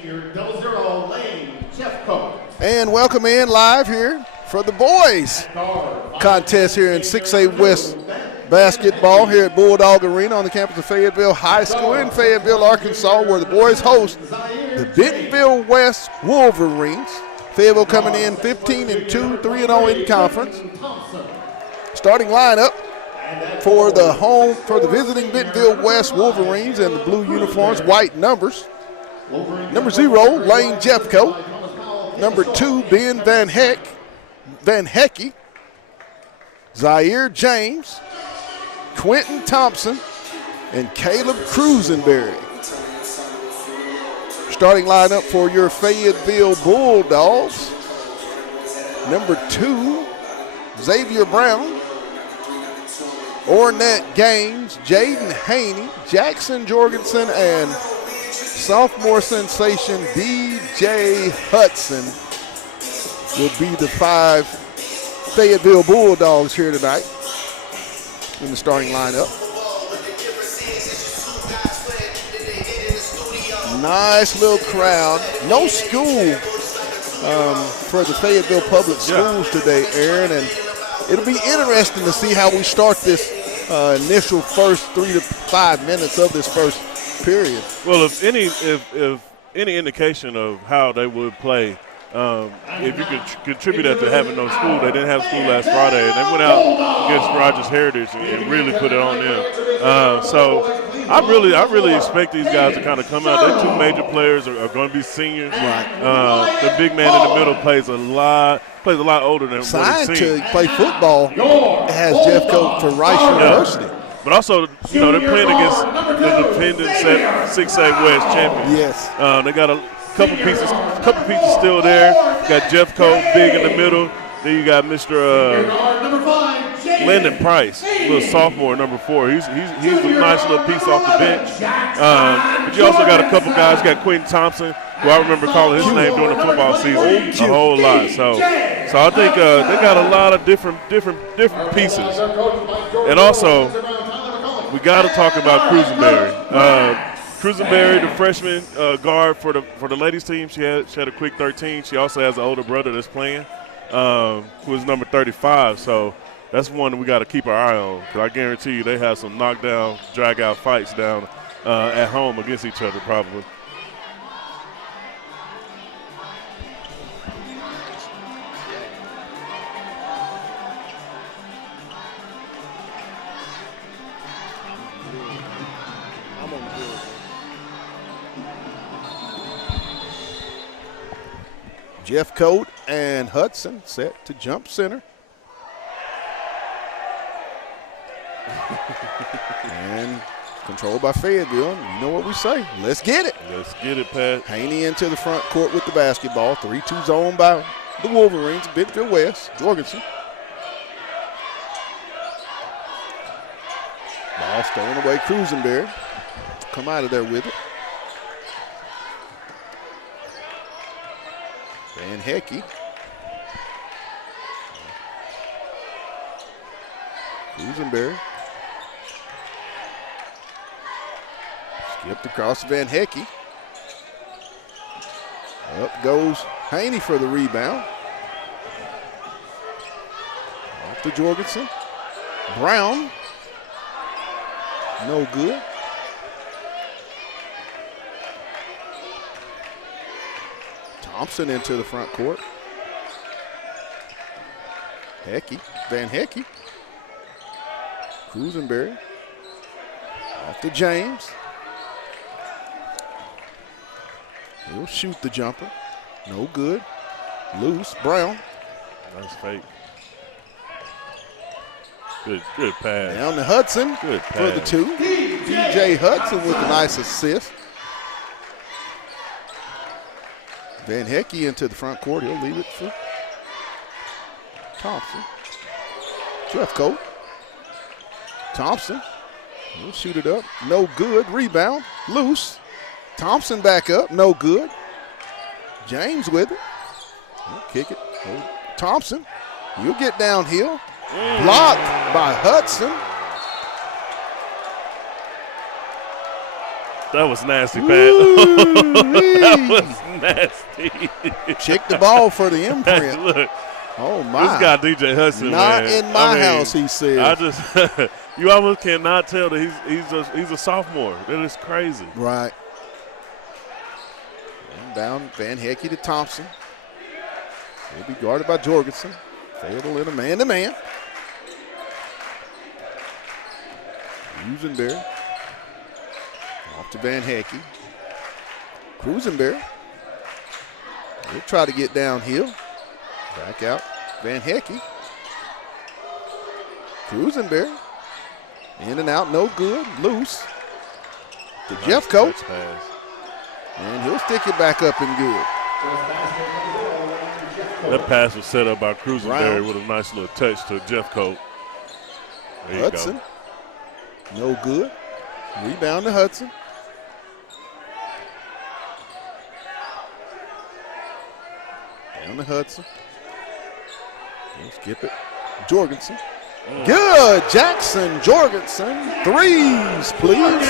0-0 lane, Jeffco. And welcome in live here for the boys contest here in 6A West basketball here at Bulldog Arena on the campus of Fayetteville High School in Fayetteville, Arkansas, where the boys host the Bentonville West Wolverines. Fayetteville coming in 15-2, 3-0 in conference. Starting lineup for the visiting Bentonville West Wolverines in the blue uniforms, white numbers. Number 0, Lane Jeffco. Number 2, Ben Van Hecky. Zaire James, Quentin Thompson, and Caleb Cruisenberry. Starting lineup for your Fayetteville Bulldogs. Number 2, Xavier Brown, Ornette Gaines, Jaden Haney, Jackson Jorgensen, and sophomore sensation DJ Hudson will be the 5 Fayetteville Bulldogs here tonight in the starting lineup. Nice little crowd. No school for the Fayetteville Public Schools today, Aaron, and it'll be interesting to see how we start this initial first 3 to 5 minutes of this first period. Well, if any indication of how they would play, if you could contribute that to having no school, they didn't have school last Friday, and they went out against Rogers Heritage and really put it on them. So I really expect these guys to kind of come out. Their 2 major players are going to be seniors. Right. The big man in the middle plays a lot older than signed to play football. Has Jeffco for Rice University. But also, they're playing against the defending 6A West champions. Yes. They got a couple pieces still there. Got Jeffco big in the middle. Then you got Mr. Landon Price, little sophomore, number 4. He's a nice little piece off the bench. But you also got a couple guys. You got Quentin Thompson, who I remember calling his name during the football season a whole lot. So I think they got a lot of different pieces. And also, we got to talk about Cruisenberry. Cruisenberry, the freshman guard for the ladies team, she had a quick 13. She also has an older brother that's playing, who is number 35. So that's one that we got to keep our eye on, because I guarantee you they have some knockdown, drag-out fights down at home against each other probably. Jeffco and Hudson set to jump center. And controlled by Fayetteville. You know what we say. Let's get it. Let's get it, Pat. Haney into the front court with the basketball. 3-2 zone by the Wolverines. Bentonville West. Jorgensen. Ball stolen away. Cruisenberry. Come out of there with it. Van Hecky. Cruisenberry. Skipped across Van Hecky. Up goes Haney for the rebound. Off to Jorgensen. Brown. No good. Thompson into the front court. Hecky, Van Hecky. Cruisenberry. Off to James. He'll shoot the jumper. No good. Loose. Brown. Nice fake. Good pass. Down to Hudson. Good pass. For the 2. DJ Hudson with a nice assist. Van Hecky into the front court. He'll leave it for Thompson. Jeffco. Thompson. He'll shoot it up. No good. Rebound. Loose. Thompson back up. No good. James with it. He'll kick it. Thompson. You'll get downhill. Blocked by Hudson. That was nasty, Pat. That was nasty. Check the ball for the imprint. Look, oh, my. this guy, DJ Hudson, Not man. in my house, he said. I just you almost cannot tell that he's a sophomore. That is crazy. Right. And down Van Hecky to Thompson. He'll be guarded by Jorgensen. Fayetteville in a man-to-man. Cruisenberry. Off to Van Hecky. Cruisenberry. He'll try to get downhill. Back out. Van Hecky. Cruisenberry. In and out, no good. Loose. To Jeffcoat. And he'll stick it back up and good. That pass was set up by Cruisenberry with a nice little touch to Jeffcoat. There Hudson. No good. Rebound to Hudson. Down to Hudson. He'll skip it. Jorgensen. Good. Jackson Jorgensen. Threes, please.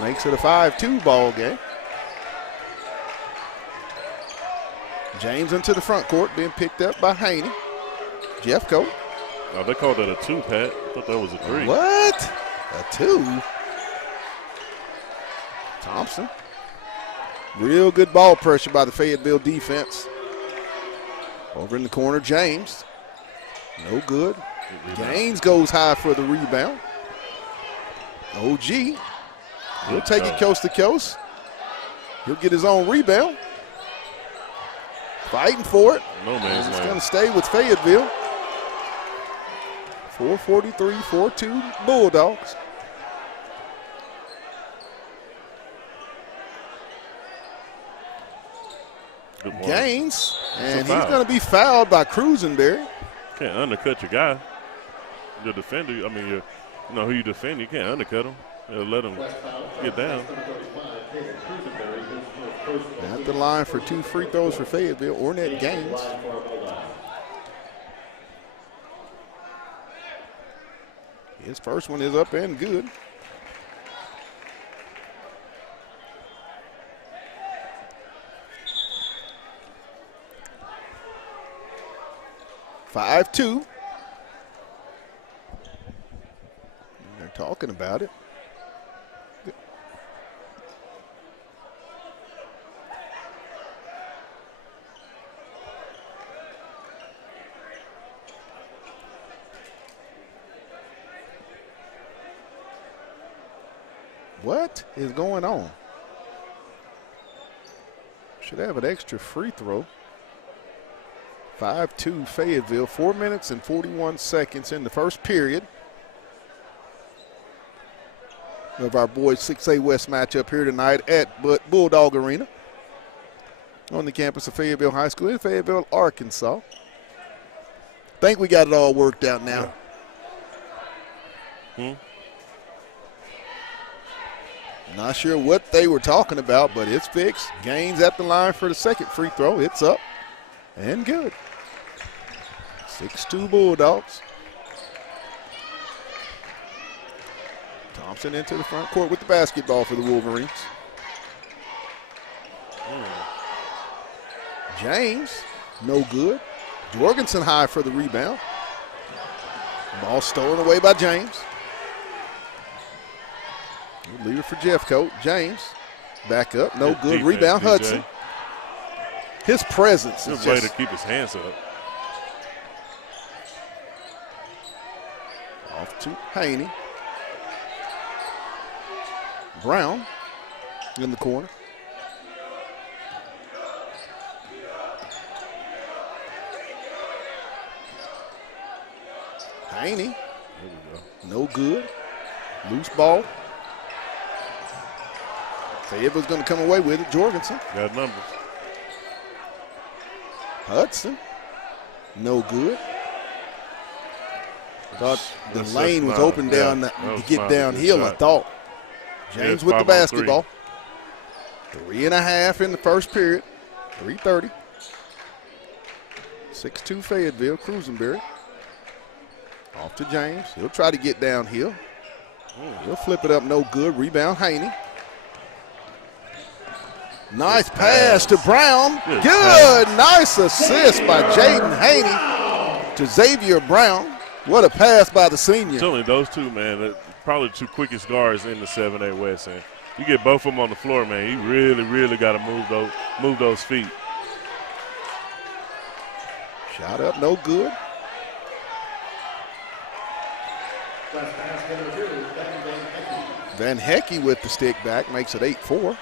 Makes it a 5-2 ball game. James into the front court, being picked up by Haney. Jeffcoat. Oh, they called that a 2, Pat. I thought that was a 3. What? A 2? Thompson. Real good ball pressure by the Fayetteville defense. Over in the corner, James. No good. Gaines goes high for the rebound. OG. He'll take it coast to coast. He'll get his own rebound. Fighting for it. No man's land. It's going to stay with Fayetteville. 4:43, 4-2 Bulldogs. Gaines, and he's going to be fouled by Cruisenberry. Can't undercut your guy. Your defender, I mean, you know who you defend, you can't undercut him. Let him get down. At the line for 2 free throws for Fayetteville, Ornette Gaines. His first one is up and good. (5-2). They're talking about it. What is going on? Should have an extra free throw. 5-2 Fayetteville, 4 minutes and 41 seconds in the first period of our boys 6A West matchup here tonight at Bulldog Arena on the campus of Fayetteville High School in Fayetteville, Arkansas. Think we got it all worked out now. Not sure what they were talking about, but it's fixed. Gaines at the line for the second free throw. It's up and good. 6-2 Bulldogs. Thompson into the front court with the basketball for the Wolverines. James, no good. Jorgensen high for the rebound. Ball stolen away by James. Leader for Jeffcoat. James, back up, no good. Defense, rebound, DJ. Hudson. His presence is Good way just to keep his hands up. off to Haney. Brown in the corner. Haney, no good. Loose ball. Fayetteville's going to come away with it. Jorgensen. Got numbers. Hudson, no good. Thought the lane was open down to get downhill, I thought. James with the basketball. 3.5 in the first period. 3:30. 6-2 Fayetteville. Cruisenberry. Off to James. He'll try to get downhill. He'll flip it up, no good. Rebound, Haney. Nice pass to Brown. Good Good. Nice assist by Jaden Haney to Xavier Brown. What a pass by the senior. Certainly those two, man, they're probably the two quickest guards in the 7A West. And you get both of them on the floor, man, you really, really got to move those feet. Shot up, no good. Van Hecky with the stick back makes it 8-4.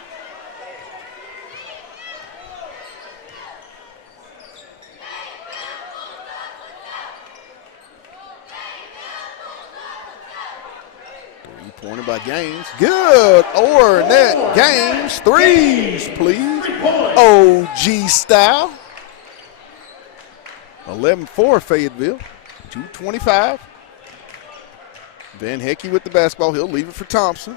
Three-pointer by Gaines. Good. Or net. Gaines. Threes, please. OG style. 11-4 Fayetteville. 2:25. Van Hecky with the basketball. He'll leave it for Thompson.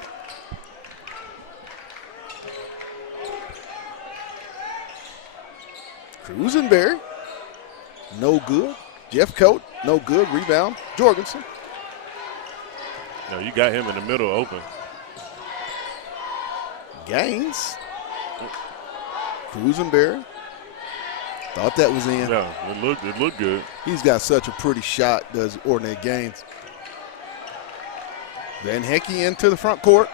Cruisenberry. No good. Jeff Coate. No good. Rebound. Jorgensen. No, you got him in the middle open. Gaines. Cruisenberry. Thought that was in. Yeah, it looked good. He's got such a pretty shot, does Ordinate Gaines. Van Hecky into the front court.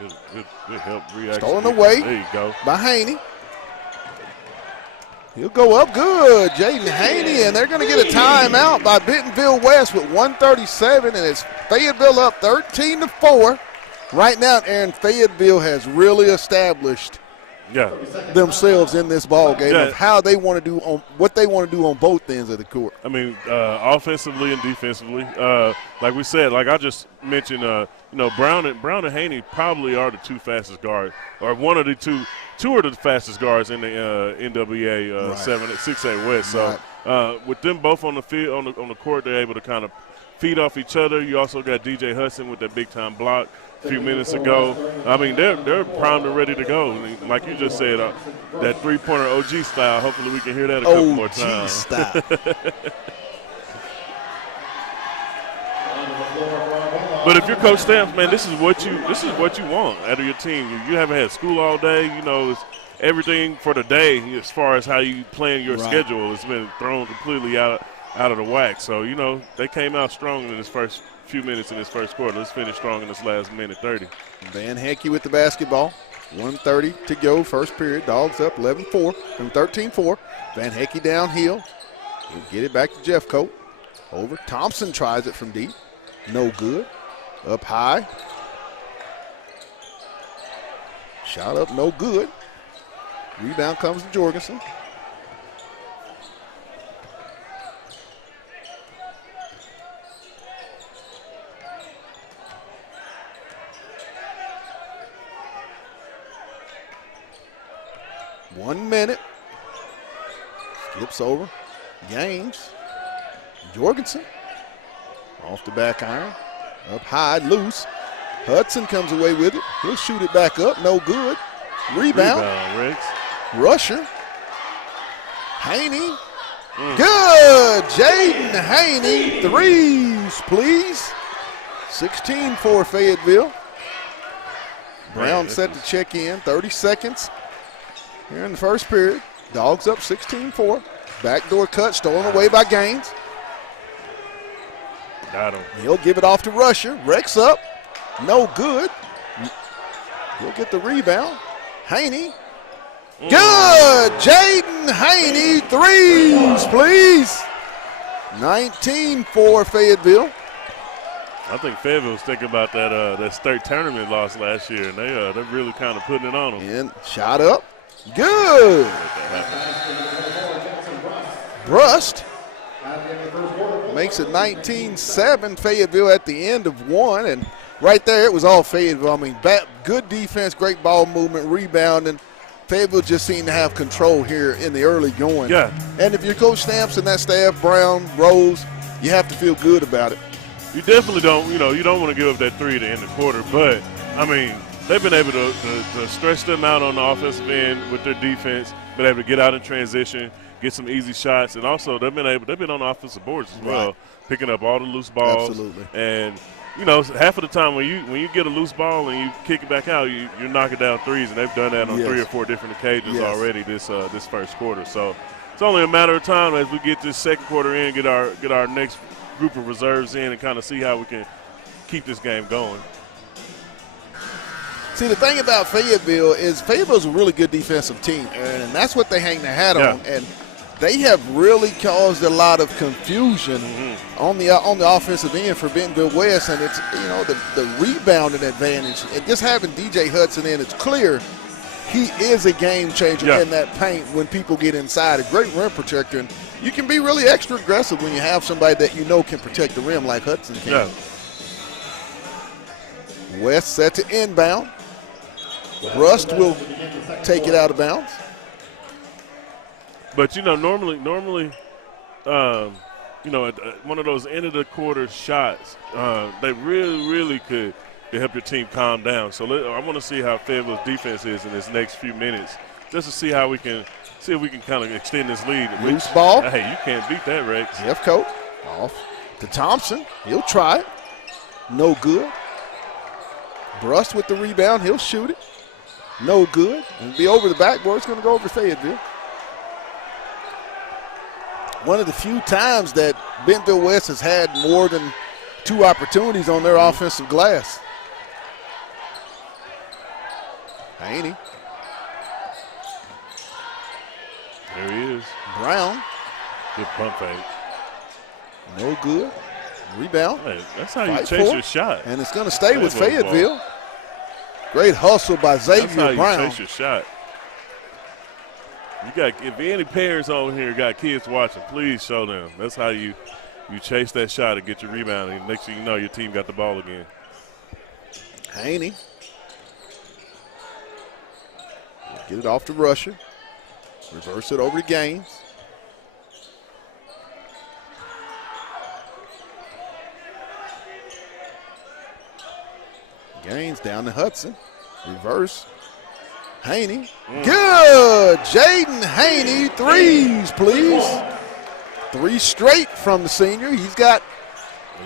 Good help reaction. Stolen away. There you go. By Haney. He'll go up good. Jaden Haney, and they're going to get a timeout by Bentonville West with 1:37, and it's Fayetteville up 13-4. Right now, Aaron, Fayetteville has really established themselves in this ball game of how they want to do on what they want to do on both ends of the court. I mean, offensively and defensively. Like we said, like I just mentioned, Brown and Haney probably are the two fastest guards, or one of the two are the fastest guards in the NWA 6A West. So with them both on the field on the court, they're able to kind of feed off each other. You also got DJ Hudson with that big time block a few minutes ago. I mean, they're primed and ready to go. And like you just said, that three-pointer OG style. Hopefully, we can hear that a couple more times. Style. But if you're Coach Stamps, man, this is what you want out of your team. You haven't had school all day. It's everything for the day as far as how you plan your schedule. It's been thrown completely out of the whack. So they came out strong in this first few minutes in this first quarter. Let's finish strong in this last minute 30. Van Hecky with the basketball. 1:30 to go, first period. Dogs up 11-4 from 13-4. Van Hecky downhill. He'll get it back to Jeff Coate. Over. Thompson tries it from deep. No good. Up high. Shot up, no good. Rebound comes to Jorgensen. One minute. Skips over. Gaines. Jorgensen. Off the back iron. Up high, loose. Hudson comes away with it. He'll shoot it back up. No good. Rebound. Riggs. Rusher. Haney. Good. Jaden Haney. Threes, please. 16-4 Fayetteville. Brown set to check in. 30 seconds here in the first period. Dogs up 16-4. Backdoor cut stolen away by Gaines. Got him. He'll give it off to Rusher. Rex up. No good. He'll get the rebound. Haney. Good. Jaden Haney. Threes, please. 19-4 Fayetteville. I think Fayetteville was thinking about that state tournament loss last year, and they're really kind of putting it on them. And shot up. Good. Brust makes it 19-7. Fayetteville at the end of one, and right there it was all Fayetteville. I mean, good defense, great ball movement, rebounding. Fayetteville just seemed to have control here in the early going. Yeah. And if you're Coach Stamps and that staff, Brown, Rose, you have to feel good about it. You definitely don't, you don't want to give up that three to end the quarter, but, I mean, they've been able to stretch them out on the offensive end with their defense, been able to get out in transition, get some easy shots, and also they've been on the offensive boards as well, picking up all the loose balls. Absolutely. And you know, half of the time when you get a loose ball and you kick it back out, you're knocking down threes, and they've done that on 3 or 4 different occasions already this first quarter. So it's only a matter of time as we get this second quarter in, get our next group of reserves in, and kind of see how we can keep this game going. See, the thing about Fayetteville is Fayetteville's a really good defensive team, Aaron, and that's what they hang their hat on. And they have really caused a lot of confusion on the offensive end for Bentonville West, and it's, you know, the rebounding advantage. And just having DJ Hudson in, it's clear he is a game changer in that paint when people get inside. A great rim protector, and you can be really extra aggressive when you have somebody that you know can protect the rim like Hudson can. Yeah. West set to inbound. Rust will take it out of bounds. But, you know, normally, you know, one of those end of the quarter shots, they really could help your team calm down. So I want to see how Fayetteville's defense is in this next few minutes, just to see how we can see if we can kind of extend this lead. Loose ball. Hey, you can't beat that, Rex. Jeffcoat off to Thompson. He'll try it. No good. Brust with the rebound. He'll shoot it. No good. It'll be over the backboard. It's going to go over Fayetteville. One of the few times that Bentonville West has had more than 2 opportunities on their offensive glass. Haney. There he is. Brown. Good pump fake. No good. Rebound. Hey, that's how you chase your shot. And it's going to stay with Fayetteville. Great hustle by Xavier Brown. That's how you chase your shot. You got, if any parents on here got kids watching, please show them. That's how you chase that shot and get your rebound, and next thing you know, your team got the ball again. Haney. Get it off to Russia. Reverse it over to Gaines. Gaines down to Hudson. Reverse. Haney. Good. Jaden Haney. Threes, please. 3 straight from the senior. He's got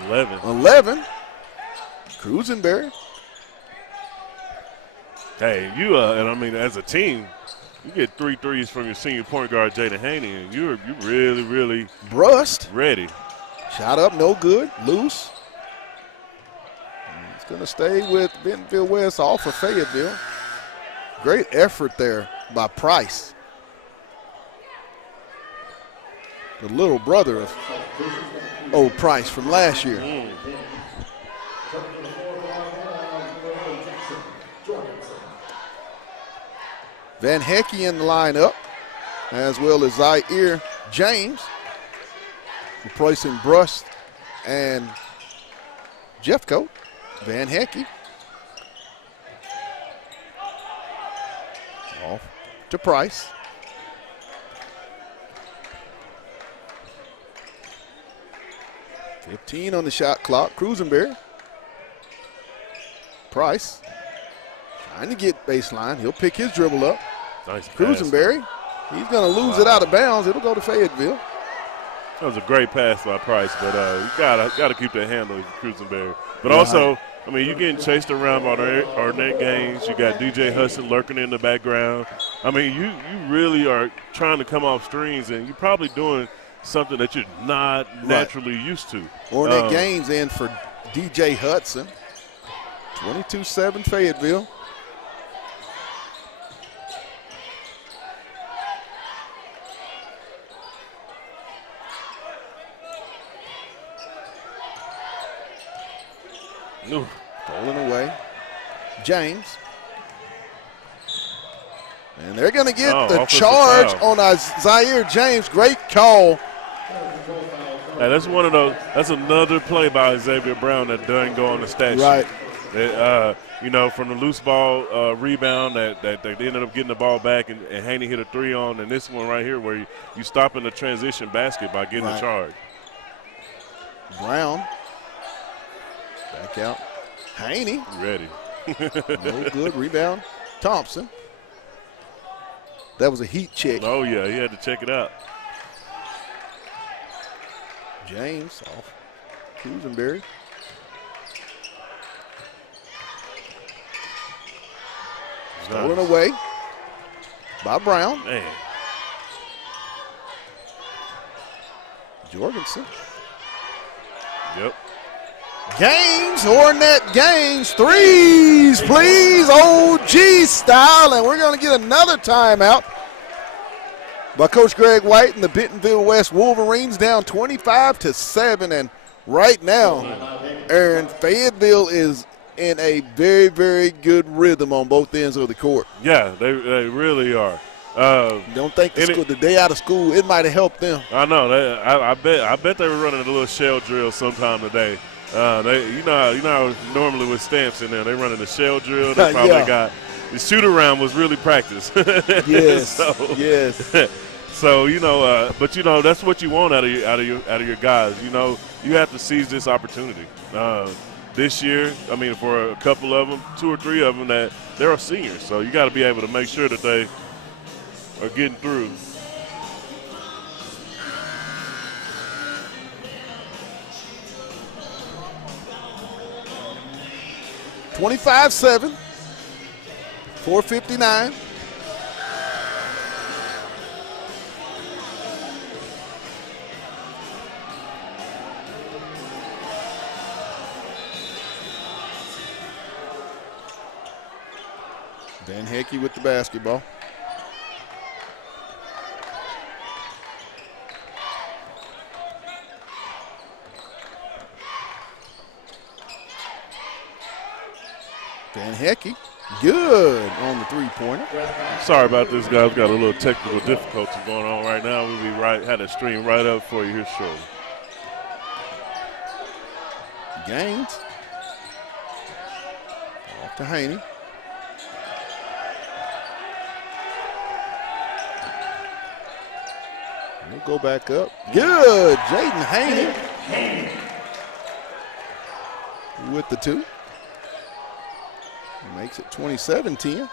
11. Cruisenberry. Hey, and I mean, as a team, you get 3 threes from your senior point guard, Jaden Haney, and you're really Brust. ready. Shot up, no good. Loose. It's going to stay with Bentonville West off of Fayetteville. Great effort there by Price. The little brother of old Price from last year. Van Hecky in the lineup, as well as Zaire James, replacing Brust and Jeffcoat. Van Hecky. Off to Price. .15 on the shot clock. Cruisenberry. Price trying to get baseline. He'll pick his dribble up. Nice Cruisenberry. He's going to lose it out of bounds. It'll go to Fayetteville. That was a great pass by Price, but you gotta keep that handle with Cruisenberry. But also, I mean, you're getting chased around by Arnett Gaines. You got DJ Hudson lurking in the background. I mean, you really are trying to come off screens, and you're probably doing something that you're not naturally used to. Arnett Gaines in for DJ Hudson. 22-7 Fayetteville. Stolen away. James. And they're going to get the charge on Zaire James. Great call. Yeah, that's one of those. That's another play by Xavier Brown that doesn't go on the stat sheet. You know, from the loose ball rebound that they ended up getting the ball back, and Haney hit a 3 on, and this one right here where you stop in the transition basket by getting the charge. Brown. Back out. Haney. Ready. No good. Rebound. Thompson. That was a heat check. Oh, yeah. He had to check it out. James off. Cruisenberry. Stolen away by Brown. Man. Jorgensen. Yep. Gaines, Hornet Gaines, threes, please, OG style, and we're going to get another timeout by Coach Greg White and the Bentonville West Wolverines, down 25-7, and right now, Aaron, Fayetteville is in a very, very good rhythm on both ends of the court. Yeah, they really are. Don't think the day out of school, it might have helped them. I know. I bet they were running a little shell drill sometime today. You know how normally with Stamps in there, they running the shell drill. They probably got the shoot around was really practice. Yes. Yes. So but that's what you want out of your guys. You have to seize this opportunity. This year, I mean, for a couple of them, 2 or 3 of them, that they're seniors, so you got to be able to make sure that they are getting through. $25-7, 4:59. Van Hecky with the basketball. Van Hecky, good on the three-pointer. Sorry about this, guys. Got a little technical difficulty going on right now. We'll be had a stream right up for you here shortly. Gaines. Off to Haney. We'll go back up. Good, Jaden Haney with the 2. Makes it 27-10.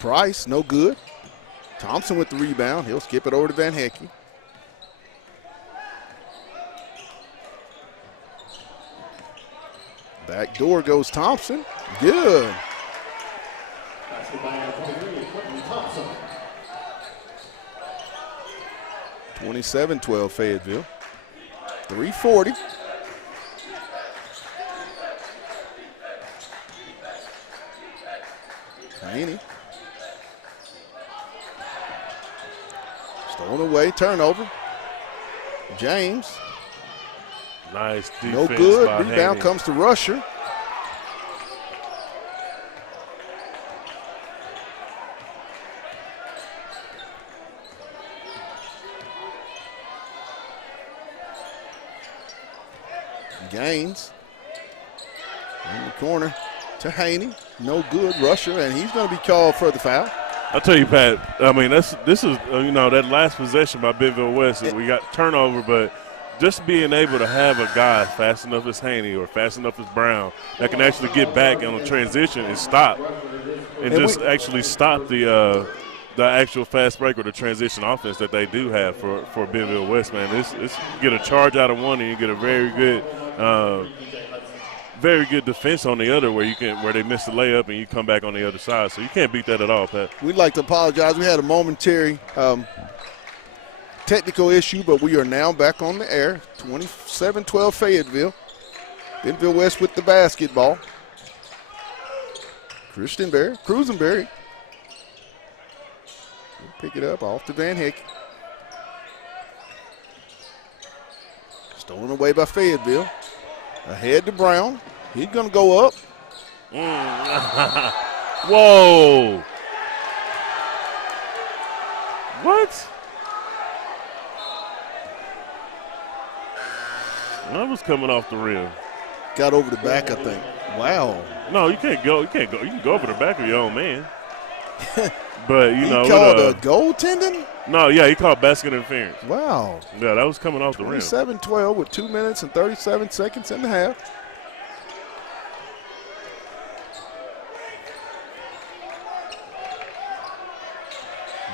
Price, no good. Thompson with the rebound. He'll skip it over to Van Hecky. Back door goes Thompson. Good. 27-12 Fayetteville. 3:40. Haney. Stolen away, turnover. James. Nice defense. No good. By Rebound Haney. comes to Rusher. Gaines in the corner to Haney. No good. Rusher, and he's going to be called for the foul. I'll tell you, Pat, I mean, this is that last possession by Bentonville West, we got turnover, but just being able to have a guy fast enough as Haney or fast enough as Brown that can actually get back on a transition and stop and just actually stop the actual fast break or the transition offense that they do have for Bentonville West, man. It's get a charge out of one and you get a very good defense on the other where they miss the layup and you come back on the other side. So you can't beat that at all, Pat. We'd like to apologize. We had a momentary technical issue, but we are now back on the air. 27-12 Fayetteville. Bentonville West with the basketball. Cruisenberry. Pick it up off to Van Hecky. Stolen away by Fayetteville. Ahead to Brown. He's going to go up. Whoa. What? That was coming off the rim. Got over the back, I think. Wow. No, you can't go. You can go over the back of your own man. But, he called a goaltending? No, yeah, he called basket interference. Wow. Yeah, that was coming off the rim. 27-12 with 2 minutes and 37 seconds in the half.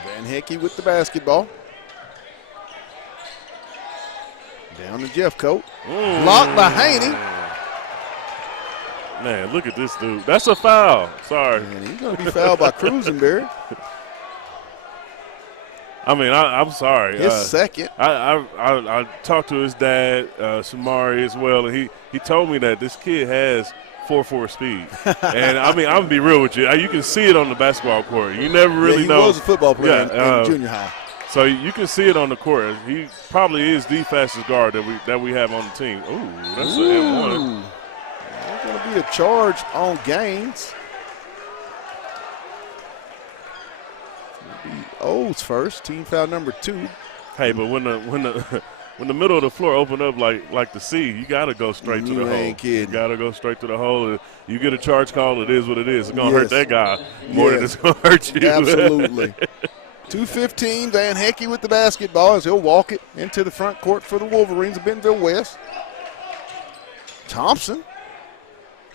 Van Hecky with the basketball. On the Jeffcoat. Blocked by Haney. Man, look at this dude. That's a foul. Sorry. And he's going to be fouled by Cruisenberry. I mean, I'm sorry. His second. I talked to his dad, Shamari, as well, and he told me that this kid has 4.4 speed. And, I mean, I'm going to be real with you. You can see it on the basketball court. You never really know. He was a football player in junior high. So you can see it on the court. He probably is the fastest guard that we have on the team. Ooh, that's an M1. There's going to be a charge on Gaines. O's first, team foul number 2. Hey, but when the middle of the floor open up like the C, you got to go straight to the hole. Ain't kidding. You got to go straight to the hole. You get a charge call, it is what it is. It's going to hurt that guy more than it's going to hurt you. Absolutely. 2:15, Van Hecky with the basketball as he'll walk it into the front court for the Wolverines of Bentonville West. Thompson,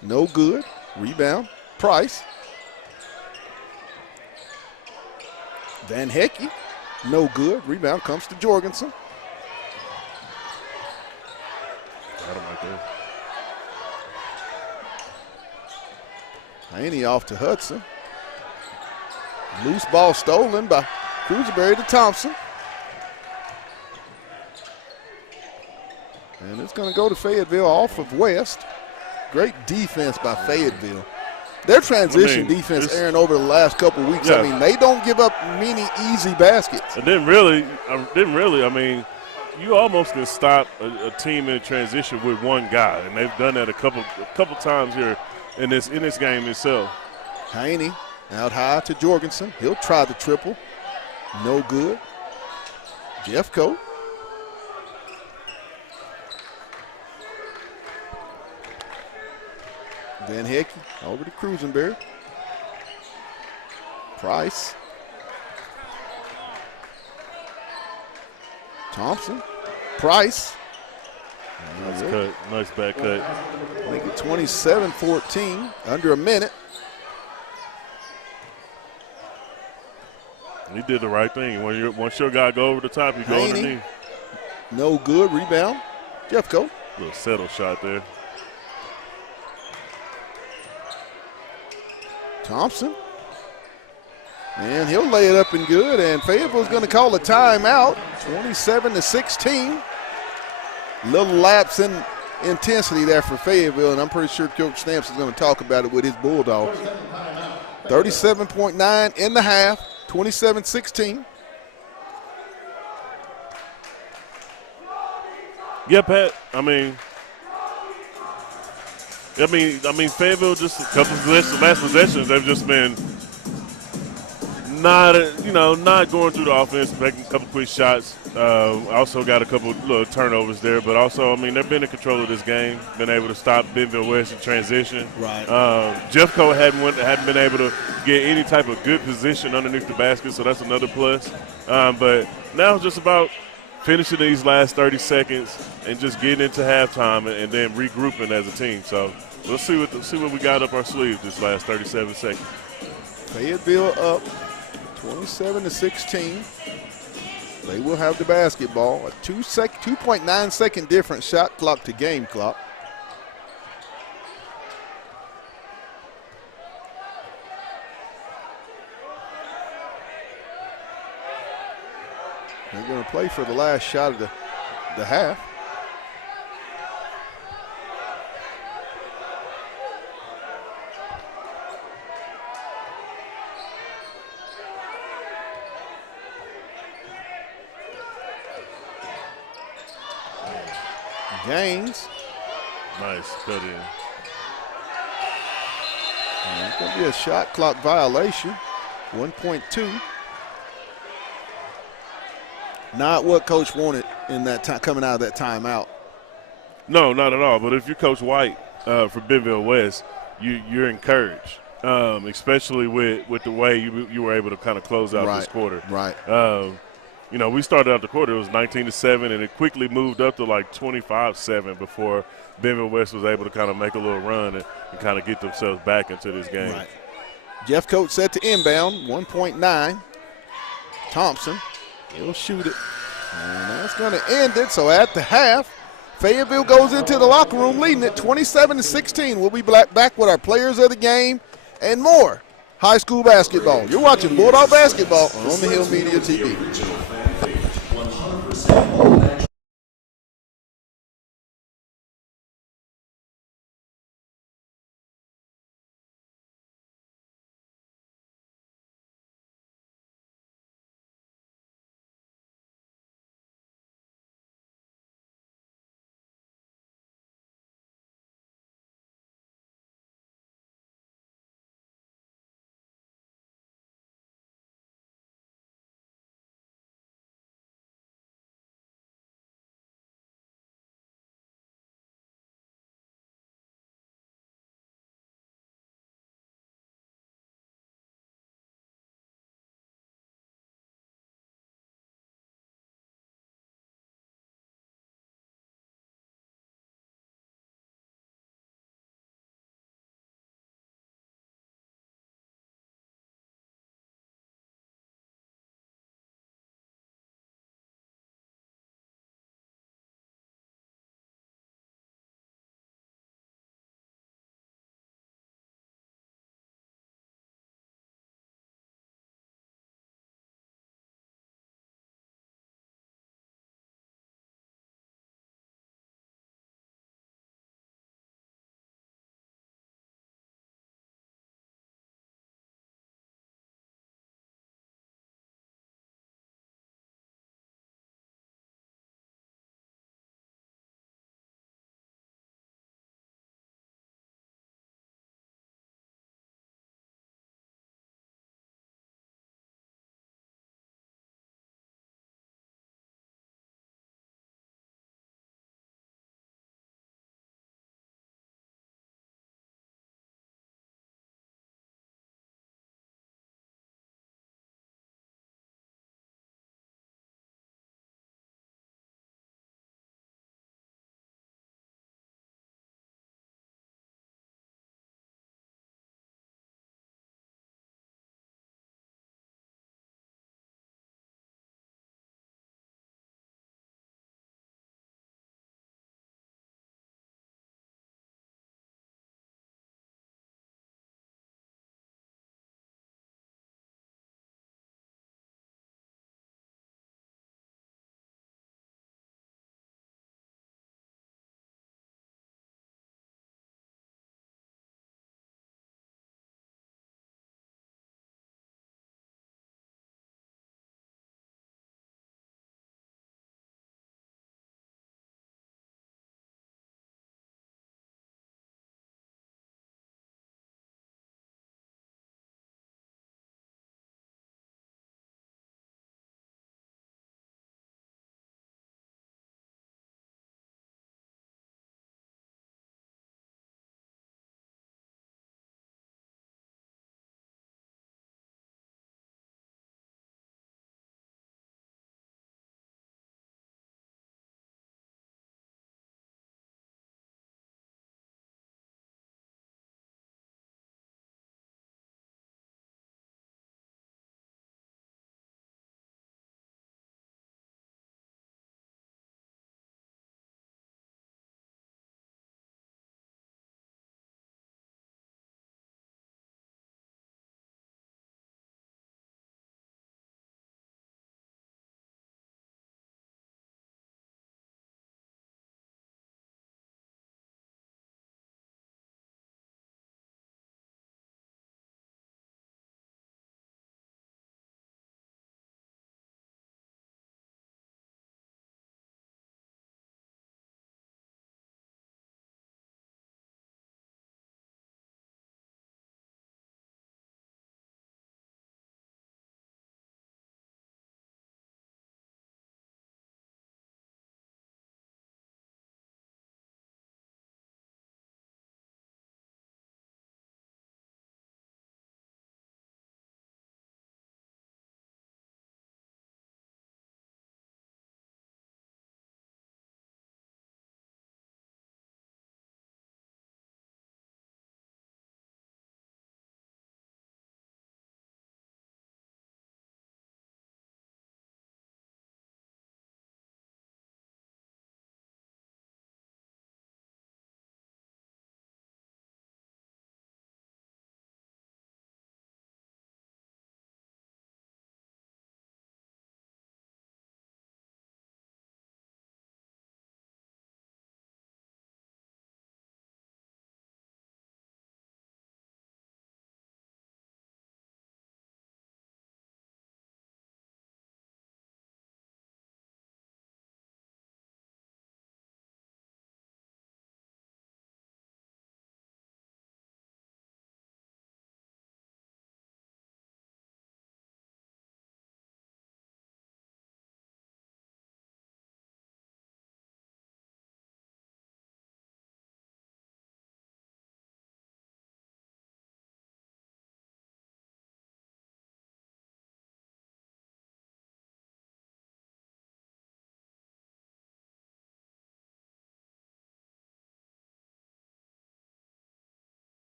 no good. Rebound, Price. Van Hecky, no good. Rebound comes to Jorgensen. Got him right there. Haney off to Hudson. Loose ball stolen by Cruisenberry to Thompson. And it's going to go to Fayetteville off of West. Great defense by Fayetteville. Their transition defense, Aaron, over the last couple of weeks, I mean, they don't give up many easy baskets. And didn't really. I mean, you almost can stop a team in transition with one guy, and they've done that a couple times here in this game itself. Haney out high to Jorgensen. He'll try the triple. No good. Jeffcoat. Van Hecky over to Cruisenberry. Price. Thompson. Price. Nice cut. Nice back cut. Make it 27-14. Under a minute. He did the right thing. Once your guy go over the top, you go underneath. No good. Rebound. Jeffcoat. Little settle shot there. Thompson. And he'll lay it up and good. And Fayetteville's going to call a timeout. 27-16. Little lapse in intensity there for Fayetteville, and I'm pretty sure Coach Stamps is going to talk about it with his Bulldogs. 37.9 in the half. 27-16. Yeah, Pat. I mean, Fayetteville just a couple of last possessions. They've just been not going through the offense, making a couple quick shots. Also got a couple little turnovers there, but also, I mean, they've been in control of this game, been able to stop Bentonville West in transition. Right. Jeffco hadn't been able to get any type of good position underneath the basket, so that's another plus. But now it's just about finishing these last 30 seconds and just getting into halftime and then regrouping as a team. So we'll see what we got up our sleeve this last 37 seconds. Fayetteville up 27-16. They will have the basketball. A 2.9 second difference, shot clock to game clock. They're going to play for the last shot of the half. Gaines. Nice cut in. And it's going to be a shot clock violation. 1.2. Not what Coach wanted in that time, coming out of that timeout. No, not at all. But if you're Coach White for Bentonville West, you're encouraged, especially with the way you were able to kind of close out this quarter. Right. We started out the quarter, it was 19-7, and it quickly moved up to like 25-7 before Bentonville West was able to kind of make a little run and kind of get themselves back into this game. Right. Jeffcoat set to inbound, 1.9. Thompson, he'll shoot it. And that's going to end it. So at the half, Fayetteville goes into the locker room leading it 27-16. We'll be back with our players of the game and more high school basketball. You're watching Bulldog basketball on the Hill Media TV.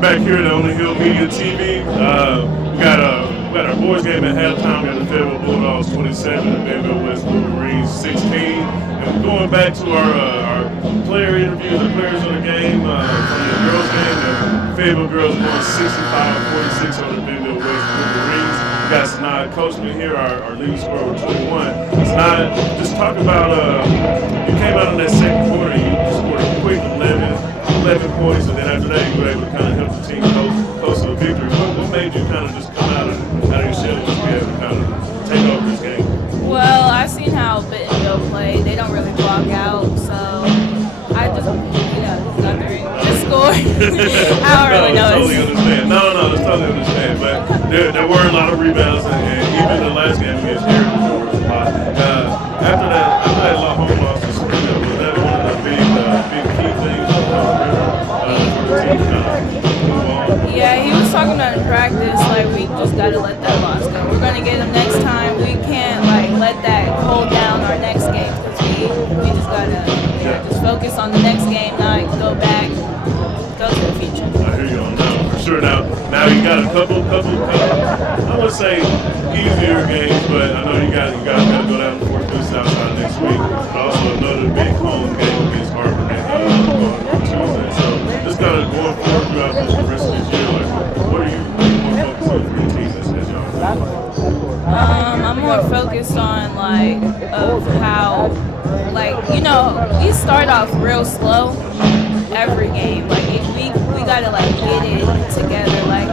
We're back here at Only Hill Media TV. We got our boys game at halftime. We got the Fayetteville Bulldogs 27 and Bentonville West Wolverines 16. And we're going back to our player interviews, the players on the game. From the girls game, the Fayetteville girls won 65-46 on the Bentonville West Wolverines. We got Sanaa Coachman here, our leading scorer with 21. Sanaa, just talk about, you came out in that second quarter, you scored a quick 11 points, and then after that you were able to kind of help the team close to the victory. What made you kind of just come out of your shell and just be able to kind of take over this game? Well, I've seen how Bentonville play. They don't really block out, so I just, got the ring, just score. I don't really know. Totally understand. No, it's totally understand. But there were a lot of rebounds, and even the last game against Heritage, there was a lot. After that home loss, was that one of the big key things for the team to move on? Yeah, he was talking about in practice, like, we just got to let that loss go. We're going to get them next time. We can't, like, let that hold down our next game, because we just got to just focus on the next game, not go back, go to the future. I hear you on that, for sure. Now you got a couple, I would say easier games, but I know you got to go down to Fort Smith Southside next week. But also another big home game against Harvard on Tuesday. So just kind of going forward throughout the rest of this year, like, what are you more focused on for your team as y'all? I'm more focused on, like, of how, like, we start off real slow every game. Like, we gotta, like, get it together. Like,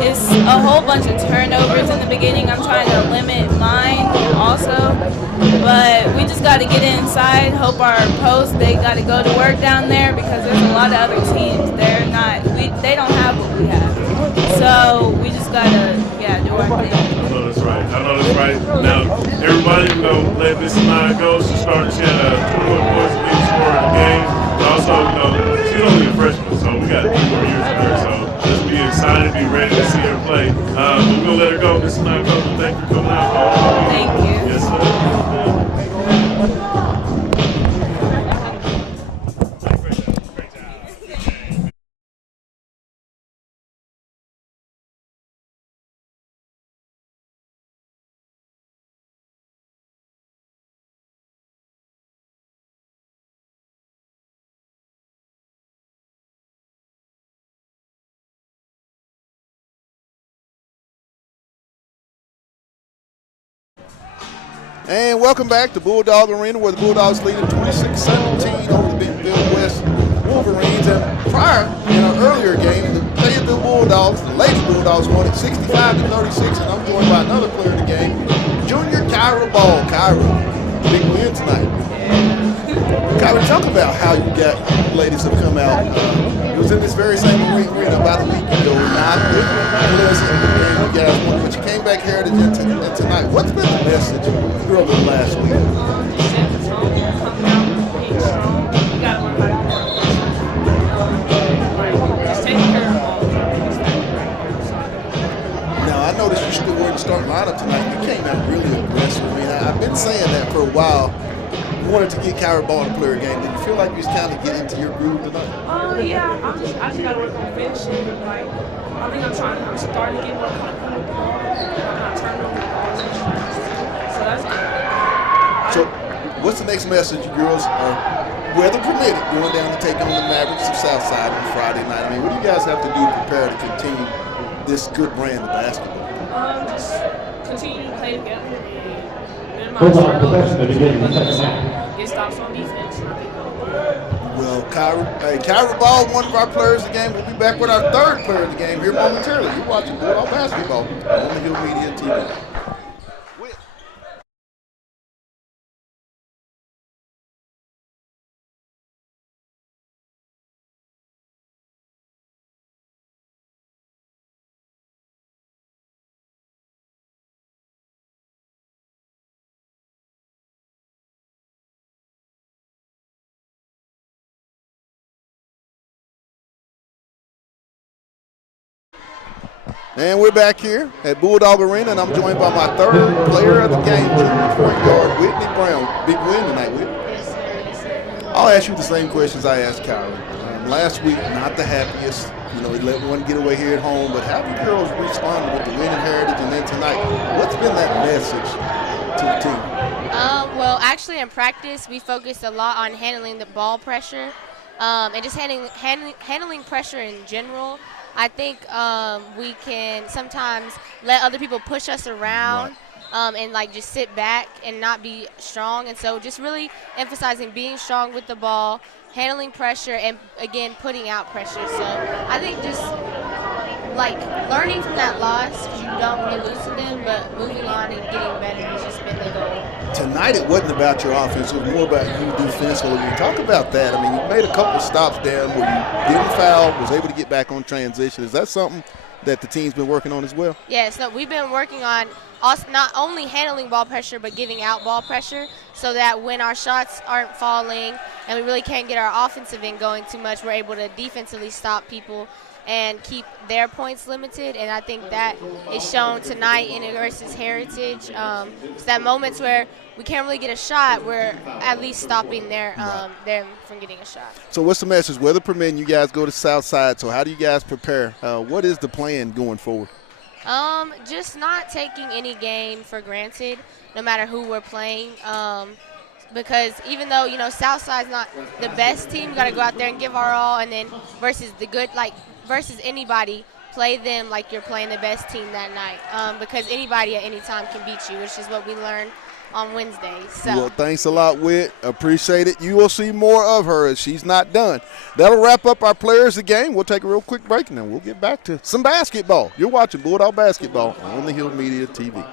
it's a whole bunch of turnovers in the beginning. I'm trying to limit mine also, but we just gotta get inside, hope our post, they gotta go to work down there, because there's a lot of other teams. They don't have what we have. So we just gotta, do our thing. I know that's right. Now, everybody, let Miss Sanaa go. She started, she had 21 points in each score in the game. But also, she's only a freshman, so we got 3 more years of her. So let's be excited, be ready to see her play. But we're going to let her go. Miss Sanaa, thank you for coming out. Thank you. Yes, sir. And welcome back to Bulldog Arena, where the Bulldogs lead 26-17 over the Bentonville West Wolverines. And prior, in an earlier game, the Fayetteville Bulldogs, the Lady Bulldogs, won it 65-36. And I'm joined by another player in the game, Junior Kyra Ball. Kyra, big win tonight. Kyra, talk about how you got ladies have come out. It was in this very same arena about a week ago. Not with Pleasant, the game you guys won, but you came back here and tonight. What's been the message you over the last week? Now, I noticed you still were in the starting lineup tonight. You came out really aggressive. I mean, I've been saying that for a while. You wanted to get Kyra Ball to play her game. Did you feel like you was kind of getting into your groove tonight? Yeah. I just got to work on finishing. Like, I think I'm starting to get more comfortable with the ball. I'm not turning over the balls. So that's good. So, what's the next message you girls are, weather permitted, going down to take on the Mavericks of Southside on Friday night? I mean, what do you guys have to do to prepare to continue this good brand of basketball? Just continue to play together and minimize get stops on defense. Well, Kyra Ball, one of our players of the game. We'll be back with our third player of the game here momentarily. You're watching Bulldog Basketball on the Hill Media TV. And we're back here at Bulldog Arena, and I'm joined by my third player of the game, junior point guard, Whitney Brown. Big win tonight, Whitney. I'll ask you the same questions I asked Kyra. Last week, not the happiest You know, he let one get away here at home, but how have you girls responded with the winning heritage and then tonight? What's been that message to the team? Well, actually in practice, we focused a lot on handling the ball pressure and just handling pressure in general. I think we can sometimes let other people push us around. Right. And like just sit back and not be strong. And so just really emphasizing being strong with the ball, handling pressure, and again putting out pressure. So I think just like learning from that loss, because you don't want to lose to them, but moving on and getting better has just been the goal. Tonight it wasn't about your offense, it was more about you defensively. Talk about that. I mean, you made a couple of stops down where you didn't foul, was able to get back on transition. Is that something that the team's been working on as well? Yes, no, we've been working on us not only handling ball pressure but giving out ball pressure, so that when our shots aren't falling and we really can't get our offensive end going too much, we're able to defensively stop people and keep their points limited. And I think that is shown tonight in versus Heritage. It's that moments where we can't really get a shot, we're at least stopping them from getting a shot. So what's the message? Weather permitting, you guys go to South Side, so how do you guys prepare? What is the plan going forward? Just not taking any game for granted, no matter who we're playing. Because even though, you know, Southside's not the best team, you got to go out there and give our all, and then versus anybody, play them like you're playing the best team that night. Because anybody at any time can beat you, which is what we learned on Wednesdays. So. Well, thanks a lot, Whit. Appreciate it. You will see more of her as she's not done. That'll wrap up our players of the game. We'll take a real quick break, and then we'll get back to some basketball. You're watching Bulldog Basketball on the Hill Media TV.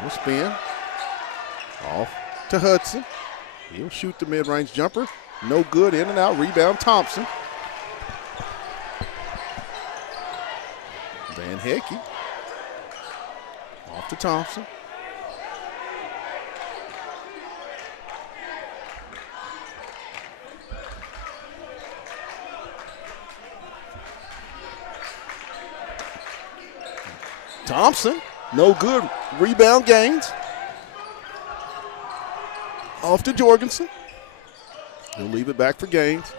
We'll spin. Off to Hudson. He'll shoot the mid-range jumper. No good. In and out. Rebound Thompson. Van Hecky. Off to Thompson. Thompson. No good. Rebound Gaines. Off to Jorgensen. He'll leave it back for Gaines.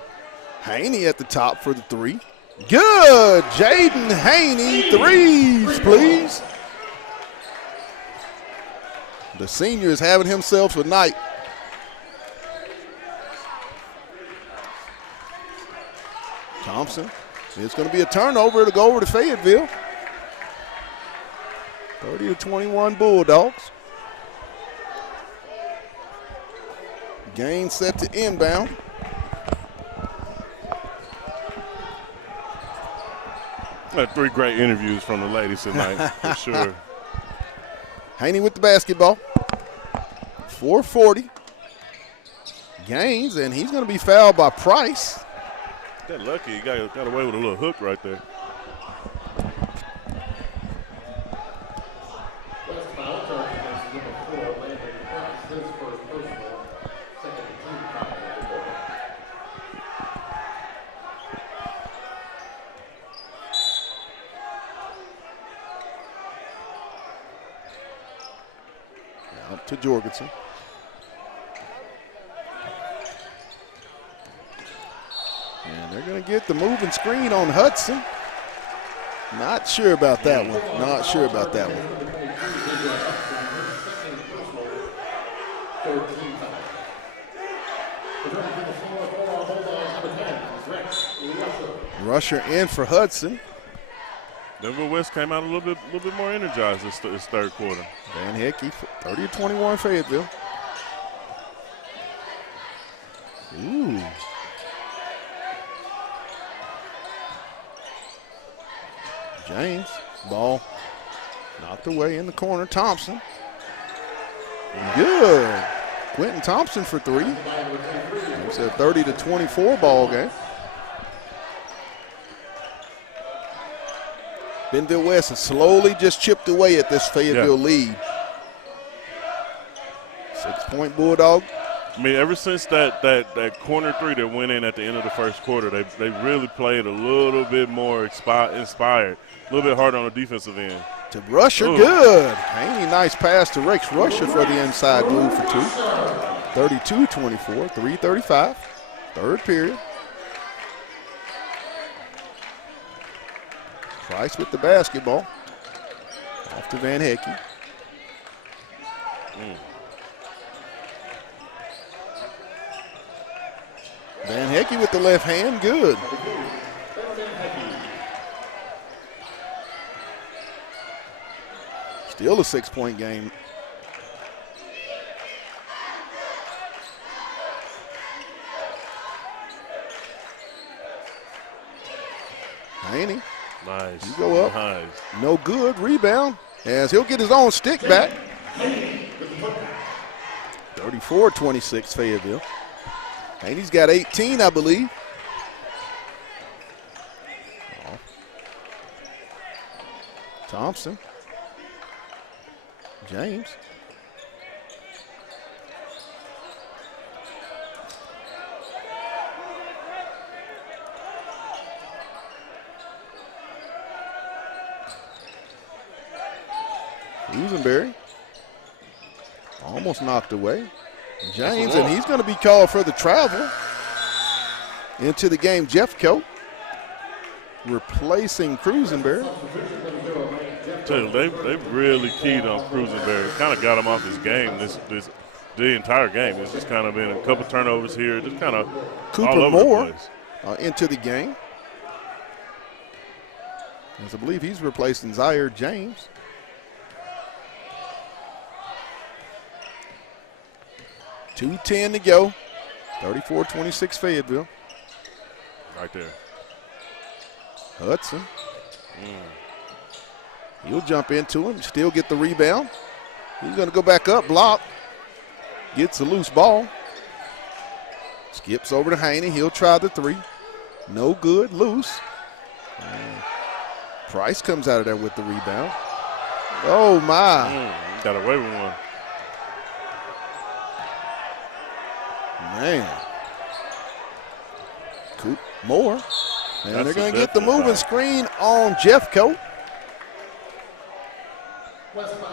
Haney at the top for the three. Good. Jaden Haney, threes, please. The senior is having himself a night. Thompson. It's going to be a turnover to go over to Fayetteville. 30-21 Bulldogs. Gain set to inbound. Three great interviews from the ladies tonight, for sure. Haney with the basketball. 4:40. Gains, and he's going to be fouled by Price. That lucky, he got away with a little hook right there. Up to Jorgensen. And they're going to get the moving screen on Hudson. Not sure about that one. Not sure about that one. Rusher in for Hudson. Denver West came out a little bit more energized this third quarter. Van Hecky, 30-21 Fayetteville. Ooh. James, ball knocked away in the corner. Thompson Good. Quentin Thompson for three. It's a 30-24 ball game. Bentonville West has slowly just chipped away at this Fayetteville lead. 6-point Bulldog. I mean, ever since that corner three that went in at the end of the first quarter, they really played a little bit more inspired, a little bit harder on the defensive end. To Rusher, good. Haney, nice pass to Rex Rusher for the inside move for two. 32-24, 3:35, third period. Price with the basketball. Off to Van Hecky. Van Hecky with the left hand, good. Still a 6-point game. Haney. Nice. You go up. Nice. No good. Rebound. As he'll get his own stick back. 34-26 Fayetteville. Haney's got 18, I believe. Thompson. James. Rosenberry. Almost knocked away. James, and he's going to be called for the travel into the game. Jeffcoat replacing Cruisenberry. They really keyed on Cruisenberry. Kind of got him off his game the entire game. It's just kind of been a couple turnovers here, just kind of Cooper all over Moore the place. into the game. As I believe he's replacing Zaire James. .210 to go. 34-26 Fayetteville. Right there. Hudson. He'll jump into him, still get the rebound. He's going to go back up, block. Gets a loose ball. Skips over to Haney. He'll try the three. No good, loose. Price comes out of there with the rebound. Oh, my. Got away with one. Man. Coop Moore. And they're going to get the moving screen on Jeffcoat.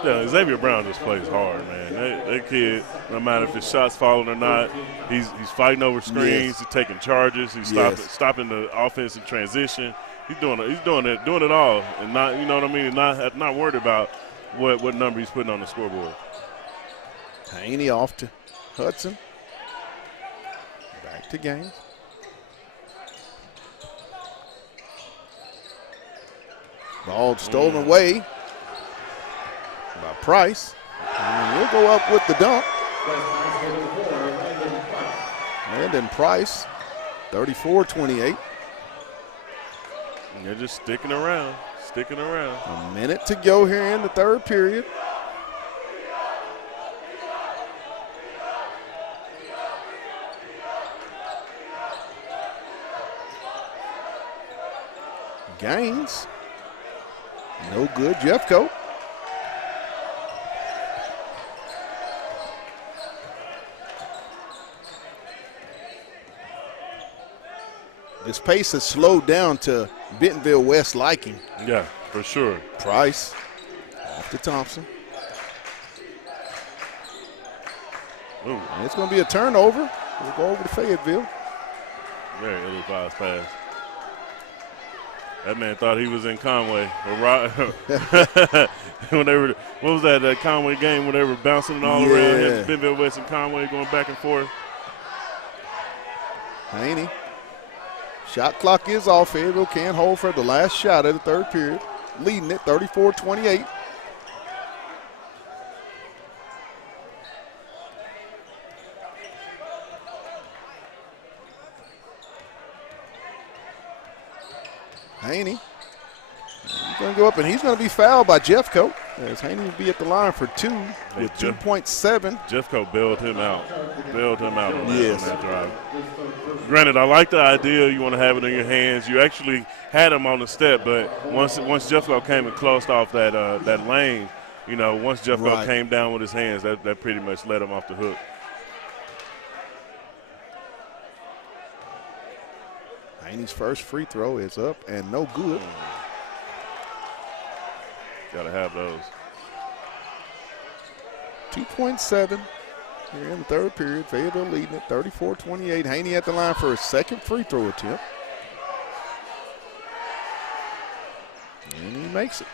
Yeah, Xavier Brown just plays hard, man. That kid, no matter if his shot's falling or not, he's fighting over screens. Yes. He's taking charges. He's stopping the offensive transition. He's doing it all, and not, you know what I mean, not worried about what number he's putting on the scoreboard. Haney off to Hudson. Back to Gaines. Ball stolen away by Price. And he'll go up with the dunk. Landon Price, 34-28. And they're just sticking around. A minute to go here in the third period. Gaines. No good. Jeffcoat. This pace has slowed down to Bentonville West liking. Yeah, for sure. Price off to Thompson. Ooh. And it's going to be a turnover. We'll go over to Fayetteville. Very ill-advised pass. That man thought he was in Conway. When they were, what was that Conway game when they were bouncing it all around? Bentonville West and Conway going back and forth. Haney. Shot clock is off. Fayetteville can't hold for the last shot of the third period. Leading it 34-28. Haney. He's going to go up, and he's going to be fouled by Jeffcoat. As Haney will be at the line for 2 with 2.7. Jeffco bailed him out. On Yes. that drive. Granted, I like the idea. You want to have it in your hands. You actually had him on the step, but once Jeffco came and closed off that lane, once Jeffco came down with his hands, that pretty much let him off the hook. Haney's first free throw is up and no good. Got to have those. 2.7 here in the third period. Fayetteville leading it 34-28. Haney at the line for his second free throw attempt. And he makes it.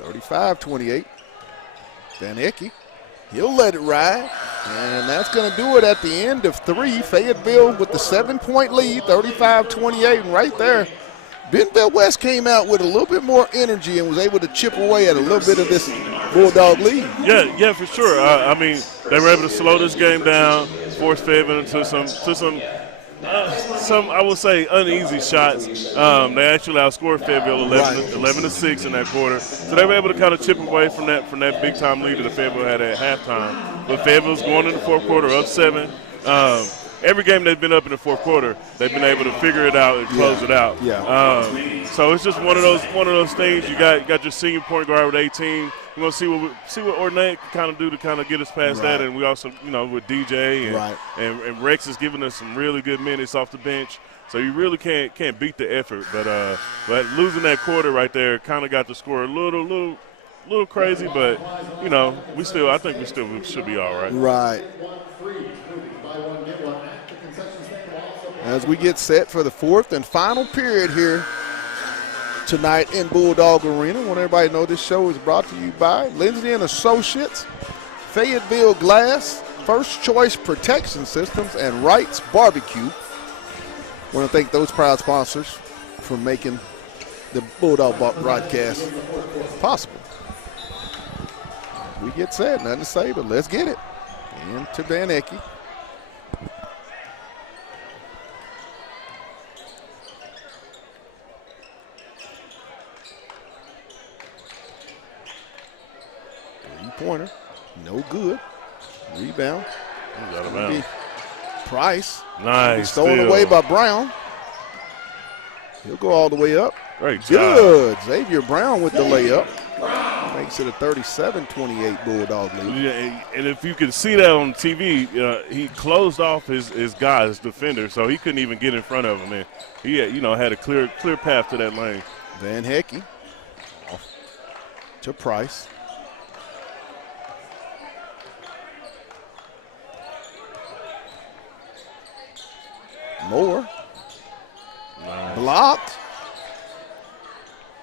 35-28. Van Ecke. He'll let it ride. And that's going to do it at the end of 3. Fayetteville with the 7-point lead, 35-28. And right there, Bentonville West came out with a little bit more energy and was able to chip away at a little bit of this Bulldog lead. Yeah, for sure. I mean, they were able to slow this game down, force Fayetteville into some I would say uneasy shots. They actually outscored Fayetteville 11-6 in that quarter. So they were able to kind of chip away from that big time lead that Fayetteville had at halftime. But Fayetteville's going into the fourth quarter up 7. Every game they've been up in the fourth quarter, they've been able to figure it out and close it out. Yeah. So it's just one of those things. You got your senior point guard with 18. We're gonna see what Ornate can kind of do to kind of get us past that, and we also with DJ and Rex is giving us some really good minutes off the bench. So you really can't beat the effort, but losing that quarter right there kind of got the score a little crazy, but I think we still should be all right. Right. As we get set for the fourth and final period here tonight in Bulldog Arena. I want everybody to know this show is brought to you by Lindsay & Associates, Fayetteville Glass, First Choice Protection Systems, and Wright's Barbecue. I want to thank those proud sponsors for making the Bulldog broadcast possible. We get set, nothing to say, but let's get it. Into Van Ecke. Three-pointer, no good. Rebound. Got him out. Price. Nice. Stolen away by Brown. He'll go all the way up. Great job. Good. Xavier Brown with the layup. Makes it a 37-28 Bulldog lead. Yeah, and if you can see that on TV, he closed off his guy, his defender, so he couldn't even get in front of him. And he had a clear path to that lane. Van Ecke off to Price. Moore. Nice. Blocked.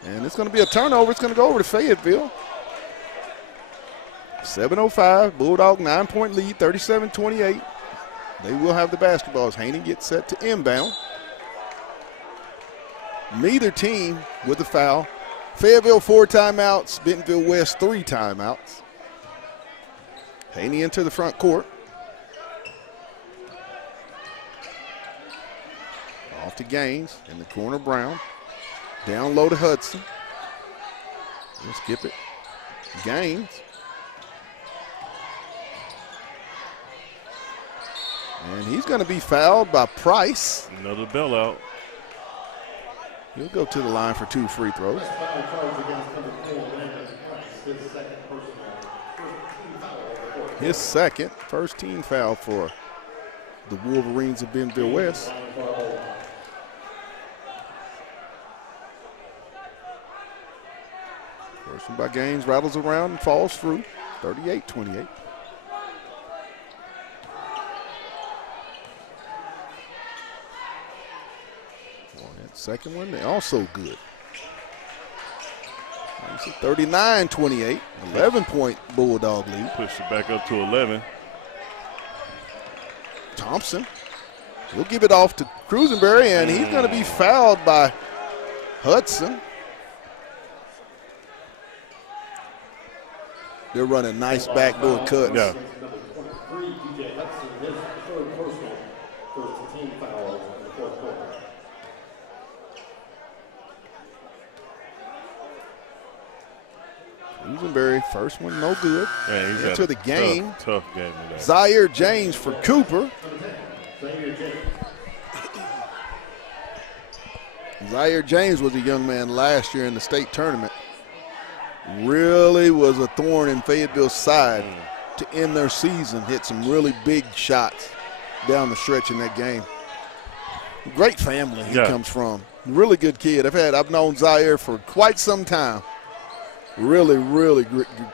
And it's going to be a turnover. It's going to go over to Fayetteville. 7:05, Bulldog 9-point lead, 37-28. They will have the basketball as Haney gets set to inbound. Neither team with a foul. Fayetteville 4 timeouts, Bentonville West 3 timeouts. Haney into the front court. Off to Gaines, in the corner Brown. Down low to Hudson. We'll skip it. Gaines. And he's going to be fouled by Price. Another bailout. He'll go to the line for 2 free throws. His second, first team foul for the Wolverines of Bentonville West. First one by Gaines, rattles around and falls through. 38-28. Second one, they also good. 39-28, 11-point Bulldog lead. Push it back up to 11. Thompson, he'll give it off to Cruisenberry, and he's going to be fouled by Hudson. They're running nice backdoor cuts. Yeah. Dusenberry, first one, no good. Yeah, he's into the game. Tough game today. Zaire James for Cooper. Zaire James was a young man last year in the state tournament. Really was a thorn in Fayetteville's side to end their season. Hit some really big shots down the stretch in that game. Great family he comes from. Really good kid. I've known Zaire for quite some time. Really, really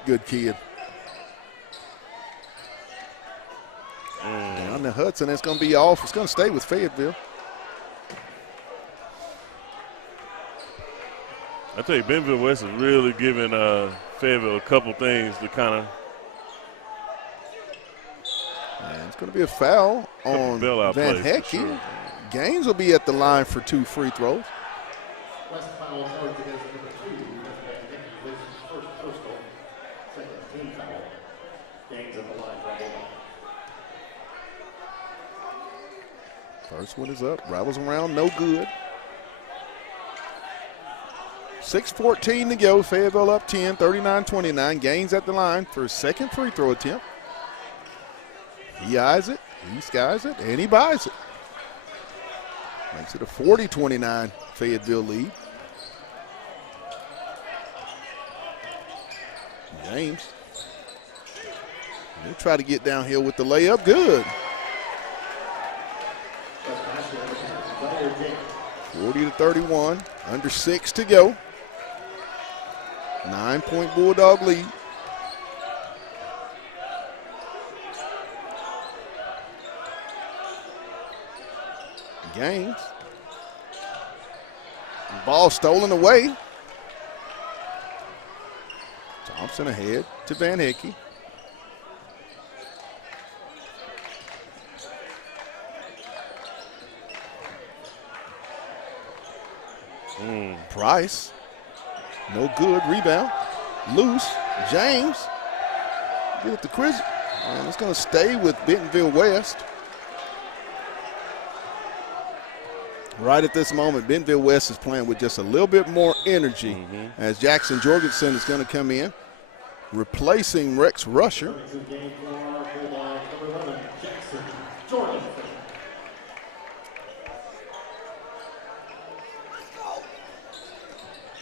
good kid. Down to Hudson, it's going to be off. It's going to stay with Fayetteville. I tell you, Bentonville West is really giving Fayetteville a couple things to kind of. And it's going to be a foul on Van Hecky. Sure. Gaines will be at the line for 2 free throws. West foul charge against number 2. Van Hecky with his first personal. Second team foul. Gaines at the line right now. First one is up. Rattles around, no good. 6:14 to go. Fayetteville up 10, 39-29. Gaines at the line for his second free throw attempt. He eyes it, he skies it, and he buys it. Makes it a 40-29 Fayetteville lead. James. He'll try to get downhill with the layup. Good. 40-31. Under 6 to go. 9-point Bulldog lead. Gaines. Ball stolen away. Thompson ahead to Van Hecky. Price. No good. Rebound. Loose. James. Get it to Chris. And it's going to stay with Bentonville West. Right at this moment, Bentonville West is playing with just a little bit more energy as Jackson Jorgensen is going to come in, replacing Rex Rusher.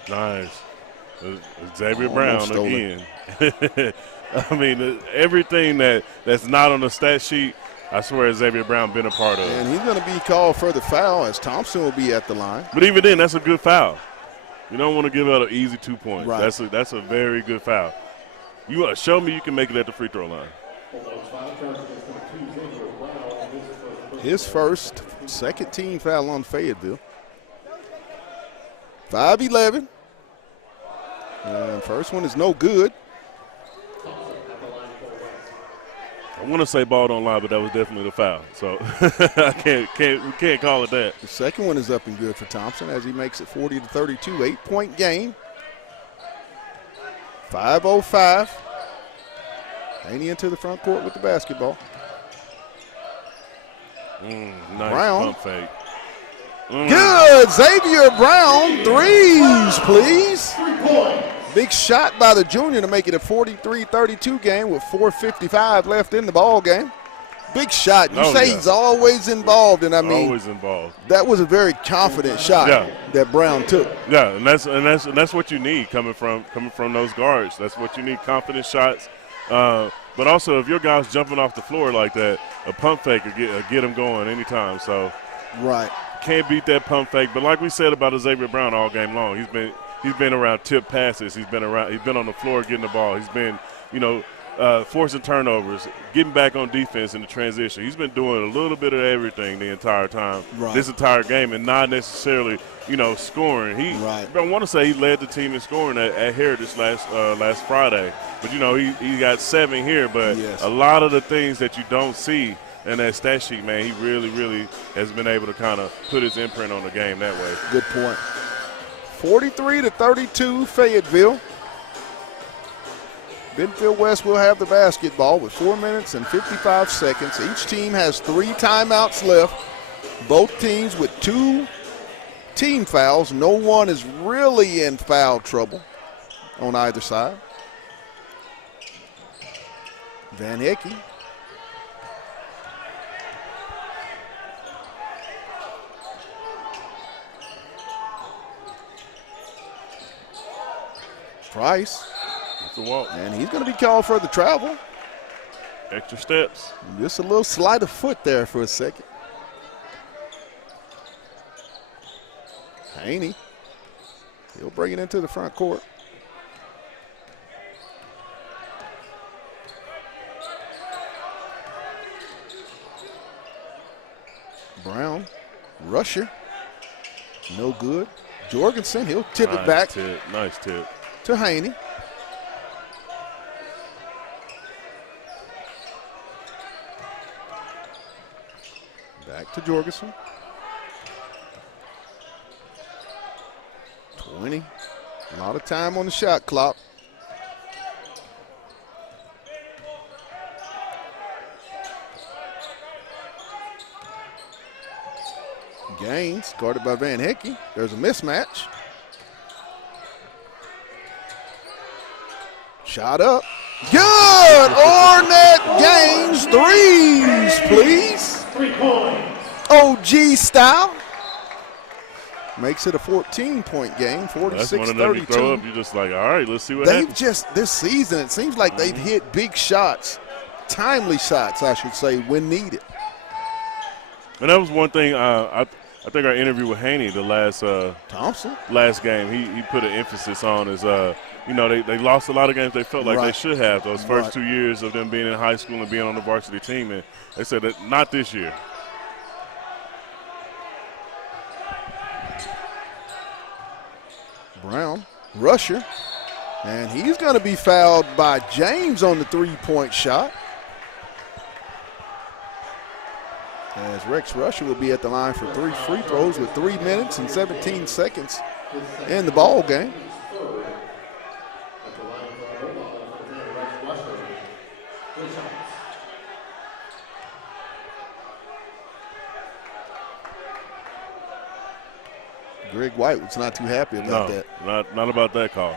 Nice. Xavier Brown again. I mean, everything that's not on the stat sheet, I swear Xavier Brown been a part of. And he's going to be called for the foul as Thompson will be at the line. But even then, that's a good foul. You don't want to give out an easy 2 points. Right. That's a very good foul. You want to show me you can make it at the free throw line. His first, second team foul on Fayetteville. 5-11. And first one is no good. I want to say ball don't lie, but that was definitely the foul. So we can't call it that. The second one is up and good for Thompson as he makes it 40-32, 8-point game. 5:05. Haney into the front court with the basketball. Nice Brown. pump fake. Good. Xavier Brown, threes, please. 3-point. Big shot by the junior to make it a 43-32 game with 4:55 left in the ball game. Big shot. You say he's always involved, and I mean, always involved. That was a very confident shot that Brown took. Yeah, and that's what you need coming from those guards. That's what you need, confident shots. But also, if your guy's jumping off the floor like that, a pump fake will get him going anytime. So, right, can't beat that pump fake. But like we said about Xavier Brown all game long, he's been around tip passes. He's been on the floor getting the ball. He's been, forcing turnovers, getting back on defense in the transition. He's been doing a little bit of everything the entire time, this entire game, and not necessarily, scoring. I want to say he led the team in scoring at Heritage last Friday. But, he got 7 here. But a lot of the things that you don't see in that stat sheet, man, he really, really has been able to kind of put his imprint on the game that way. Good point. 43-32 Fayetteville. Bentonville West will have the basketball with 4 minutes and 55 seconds. Each team has 3 timeouts left. Both teams with 2 team fouls. No one is really in foul trouble on either side. Van Hickey. Price. It's a walk. And he's going to be called for the travel. Extra steps. Just a little sleight of foot there for a second. Haney. He'll bring it into the front court. Brown. Rusher. No good. Jorgensen, he'll tip it back. Tip. Nice tip. To Haney. Back to Jorgensen. 20. A lot of time on the shot clock. Gaines, guarded by Van Hickey. There's a mismatch. Shot up. Good! Ornette Gaines, threes, please. 3 points. OG style. Makes it a 14-point game, 46-32. That's one of them you throw up, you're just like, all right, let's see what They've happens. just, this season, it seems like they've hit big shots, timely shots, I should say, when needed. And that was one thing, I think our interview with Haney the last Thompson. last game, he put an emphasis on is, you know, they lost a lot of games they felt like they should have those first 2 years of them being in high school and being on the varsity team. And they said that not this year. Brown, rusher, and he's going to be fouled by James on the three-point shot. As Rex Rusher will be at the line for 3 free throws with 3 minutes and 17 seconds in the ball game. Greg White was not too happy about that. Not about that call.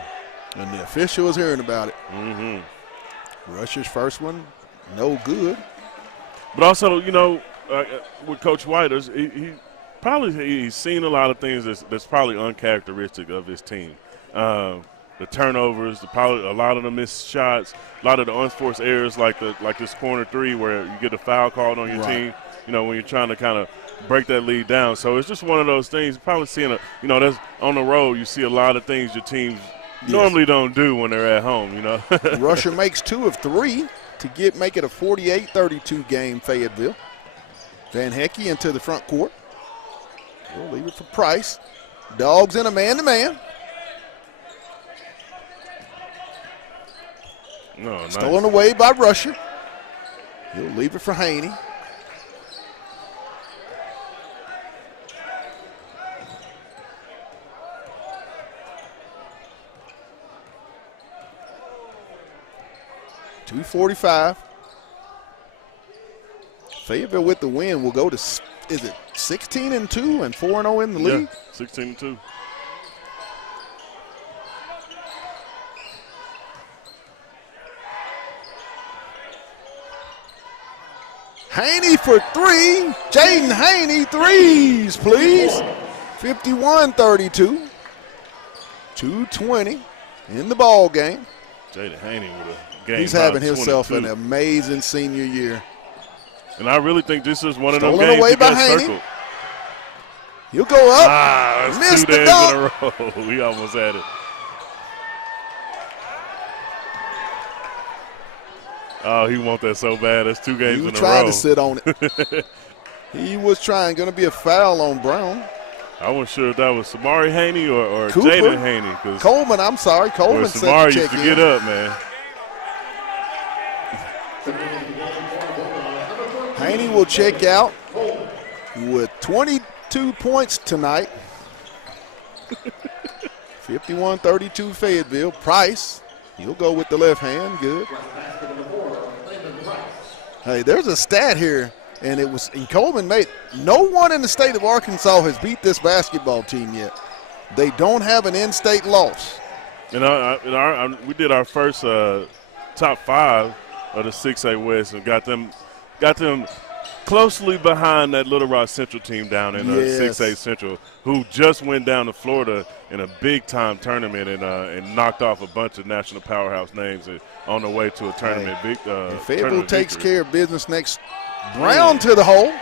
And the official was hearing about it. Mm-hmm. Rusher's first one, no good. But also, you know, with Coach White, he's seen a lot of things that's probably uncharacteristic of his team. The turnovers, probably a lot of the missed shots, a lot of the unforced errors, like this corner three where you get a foul called on your team. You know, when you're trying to kind of break that lead down. So it's just one of those things. Probably seeing that's on the road. You see a lot of things your teams normally don't do when they're at home. You know, Rusher makes 2 of 3 to make it a 48-32 game. Fayetteville. Van Hickey into the front court. We'll leave it for Price. Dogs in a man-to-man. Nice. Stolen away by Rusher. He'll leave it for Haney. .245. Fayetteville with the win will go to, is it 16-2 and 4-0 in the league? Yeah, 16-2. Haney for 3. Jaden Haney, threes, please. 51-32. 2:20 in the ball game. Jaden Haney with a game. He's having himself 22. an amazing senior year. And I really think this is one of those Stolen games away that by got Haney. circled. He'll go up. That's Missed 2 the days dunk. in a row. We almost had it. Oh, he want that so bad. That's 2 games He was in a trying row. to sit on it. He was trying. Going to be a foul on Brown. I wasn't sure if that was Samari Haney or Cooper. Jaden Haney. Because Coleman, I'm sorry. Coleman said Samari to used check to in. get up, man. Haney will check out with 22 points tonight. 51-32 Fayetteville. Price, he'll go with the left hand. Good. Hey, there's a stat here, and Coleman made. No one in the state of Arkansas has beat this basketball team yet. They don't have an in-state loss. And we did our first top 5, of the 6A West and got them closely behind that Little Rock Central team down in 6A Central, who just went down to Florida in a big-time tournament and knocked off a bunch of national powerhouse names on the way to a tournament. Fayetteville takes care of business next. Brown to the hole.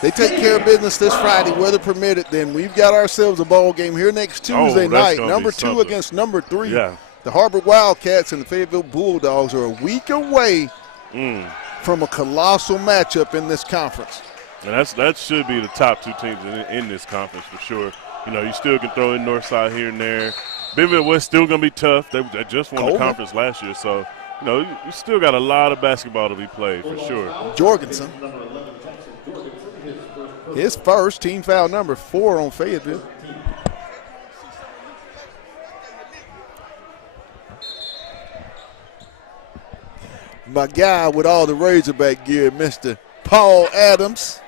They take care of business this Friday, weather permitted. Then we've got ourselves a ball game here next Tuesday night. Number 2 against number 3. Yeah. The Harbor Wildcats and the Fayetteville Bulldogs are a week away from a colossal matchup in this conference. And that should be the top 2 teams in this conference for sure. You know, you still can throw in Northside here and there. Bentonville West still going to be tough. They just won the conference last year, so you know you still got a lot of basketball to be played for sure. Jorgensen. His first team foul, number 4 on Fayetteville. My guy with all the Razorback gear, Mr. Paul Adams.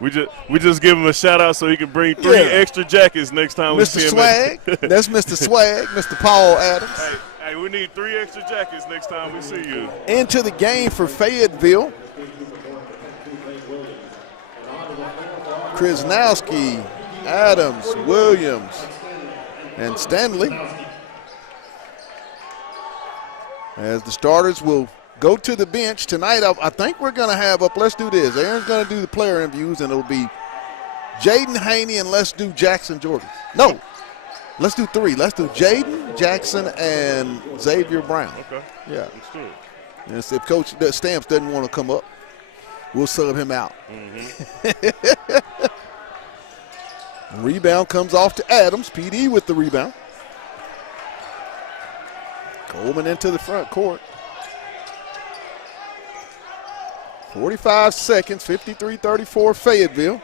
We just give him a shout out so he can bring 3 extra jackets next time we see him. Mr. Swag. That's Mr. Swag, Mr. Paul Adams. Hey, we need 3 extra jackets next time we see you. Into the game for Fayetteville. Krasnowski, Adams, Williams, and Stanley. As the starters will go to the bench tonight, I think we're going to have up, let's do this. Aaron's going to do the player interviews, and it'll be Jaden Haney and let's do Jackson Jordan. No, let's do 3. Let's do Jaden, Jackson, and Xavier Brown. Okay. Yeah. Let's do it. Yes, if Coach Stamps doesn't want to come up, we'll sub him out. Rebound comes off to Adams. PD with the rebound. Coleman into the front court. 45 seconds, 53-34 Fayetteville.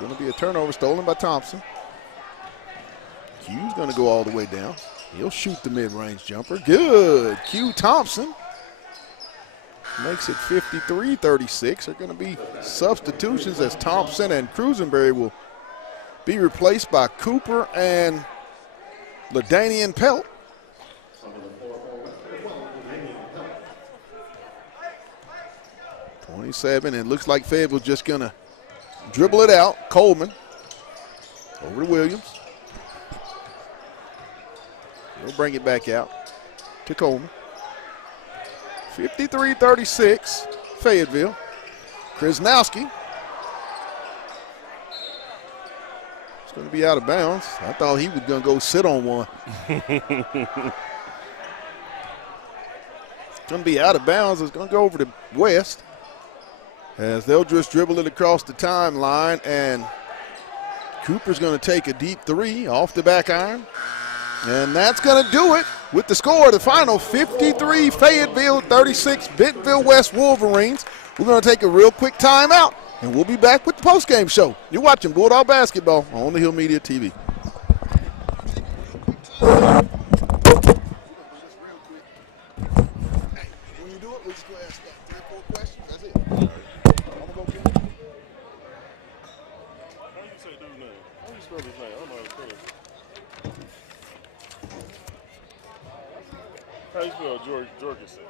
Going to be a turnover stolen by Thompson. Q's going to go all the way down. He'll shoot the mid-range jumper. Good. Q Thompson makes it 53-36. There are going to be substitutions as Thompson and Cruisenberry will be replaced by Cooper and LaDanian Pelt. 27, and it looks like Fayetteville just going to dribble it out. Coleman over to Williams. He'll bring it back out to Coleman. 53-36, Fayetteville. Krasnowski. It's going to be out of bounds. I thought he was going to go sit on one. It's going to be out of bounds. It's going to go over to West as they'll just dribble it across the timeline, and Cooper's going to take a deep 3 off the back iron. And that's going to do it with the score, the final 53 Fayetteville, 36 Bentonville West Wolverines. We're going to take a real quick timeout, and we'll be back with the postgame show. You're watching Bulldog Basketball on the Hill Media TV. How you spell Jorgensen?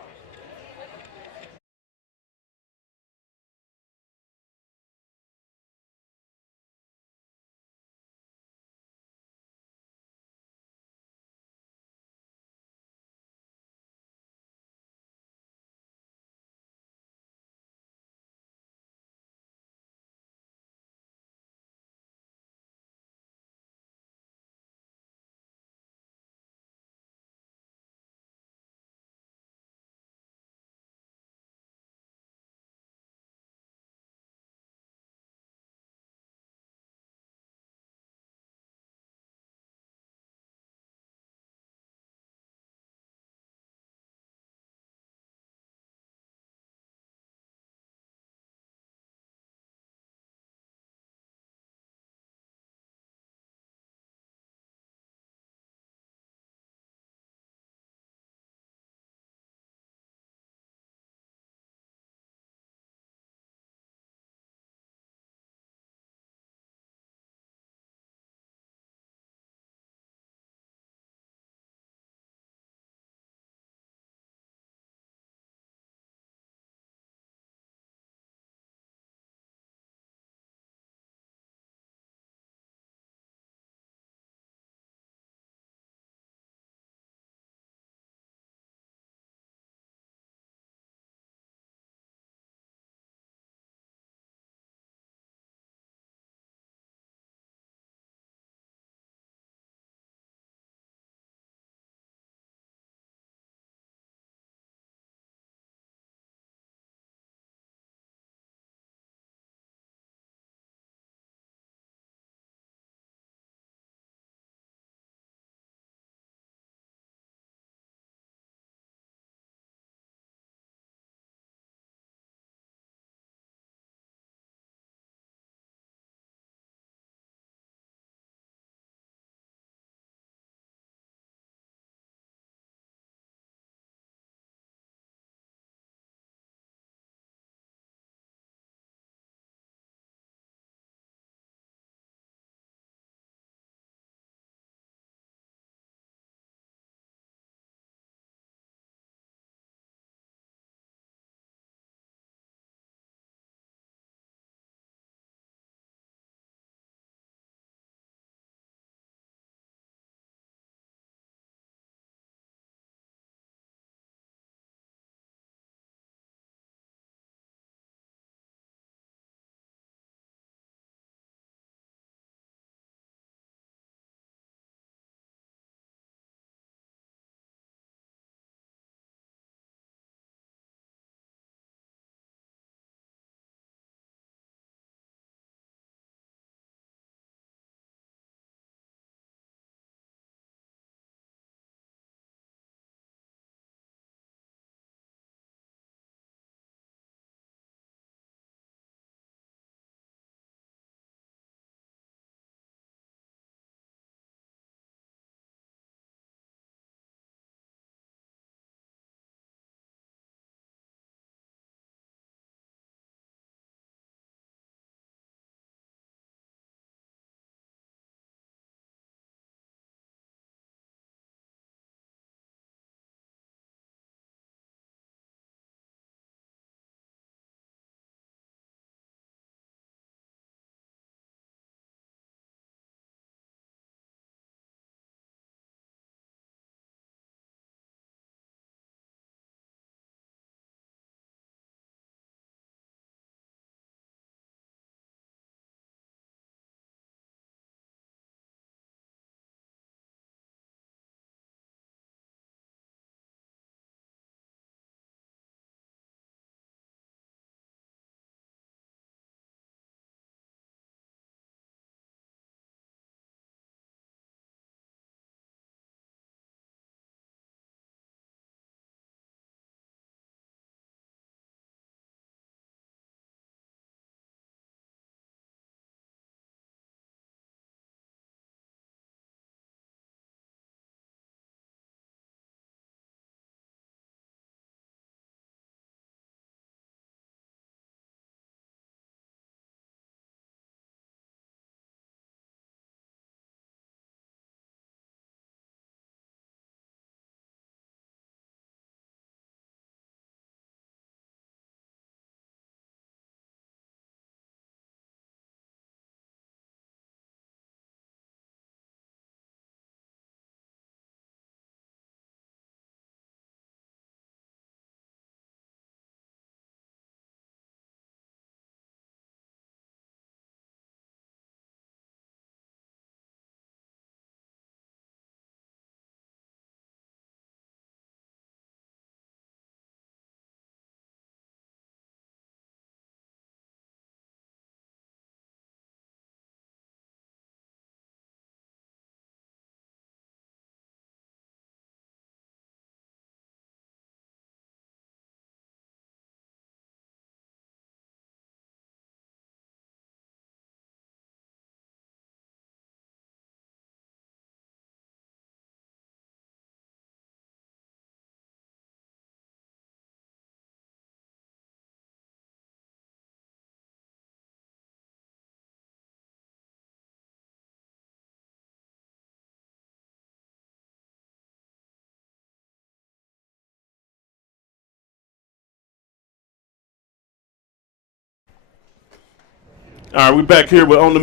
All right, we're back here with On the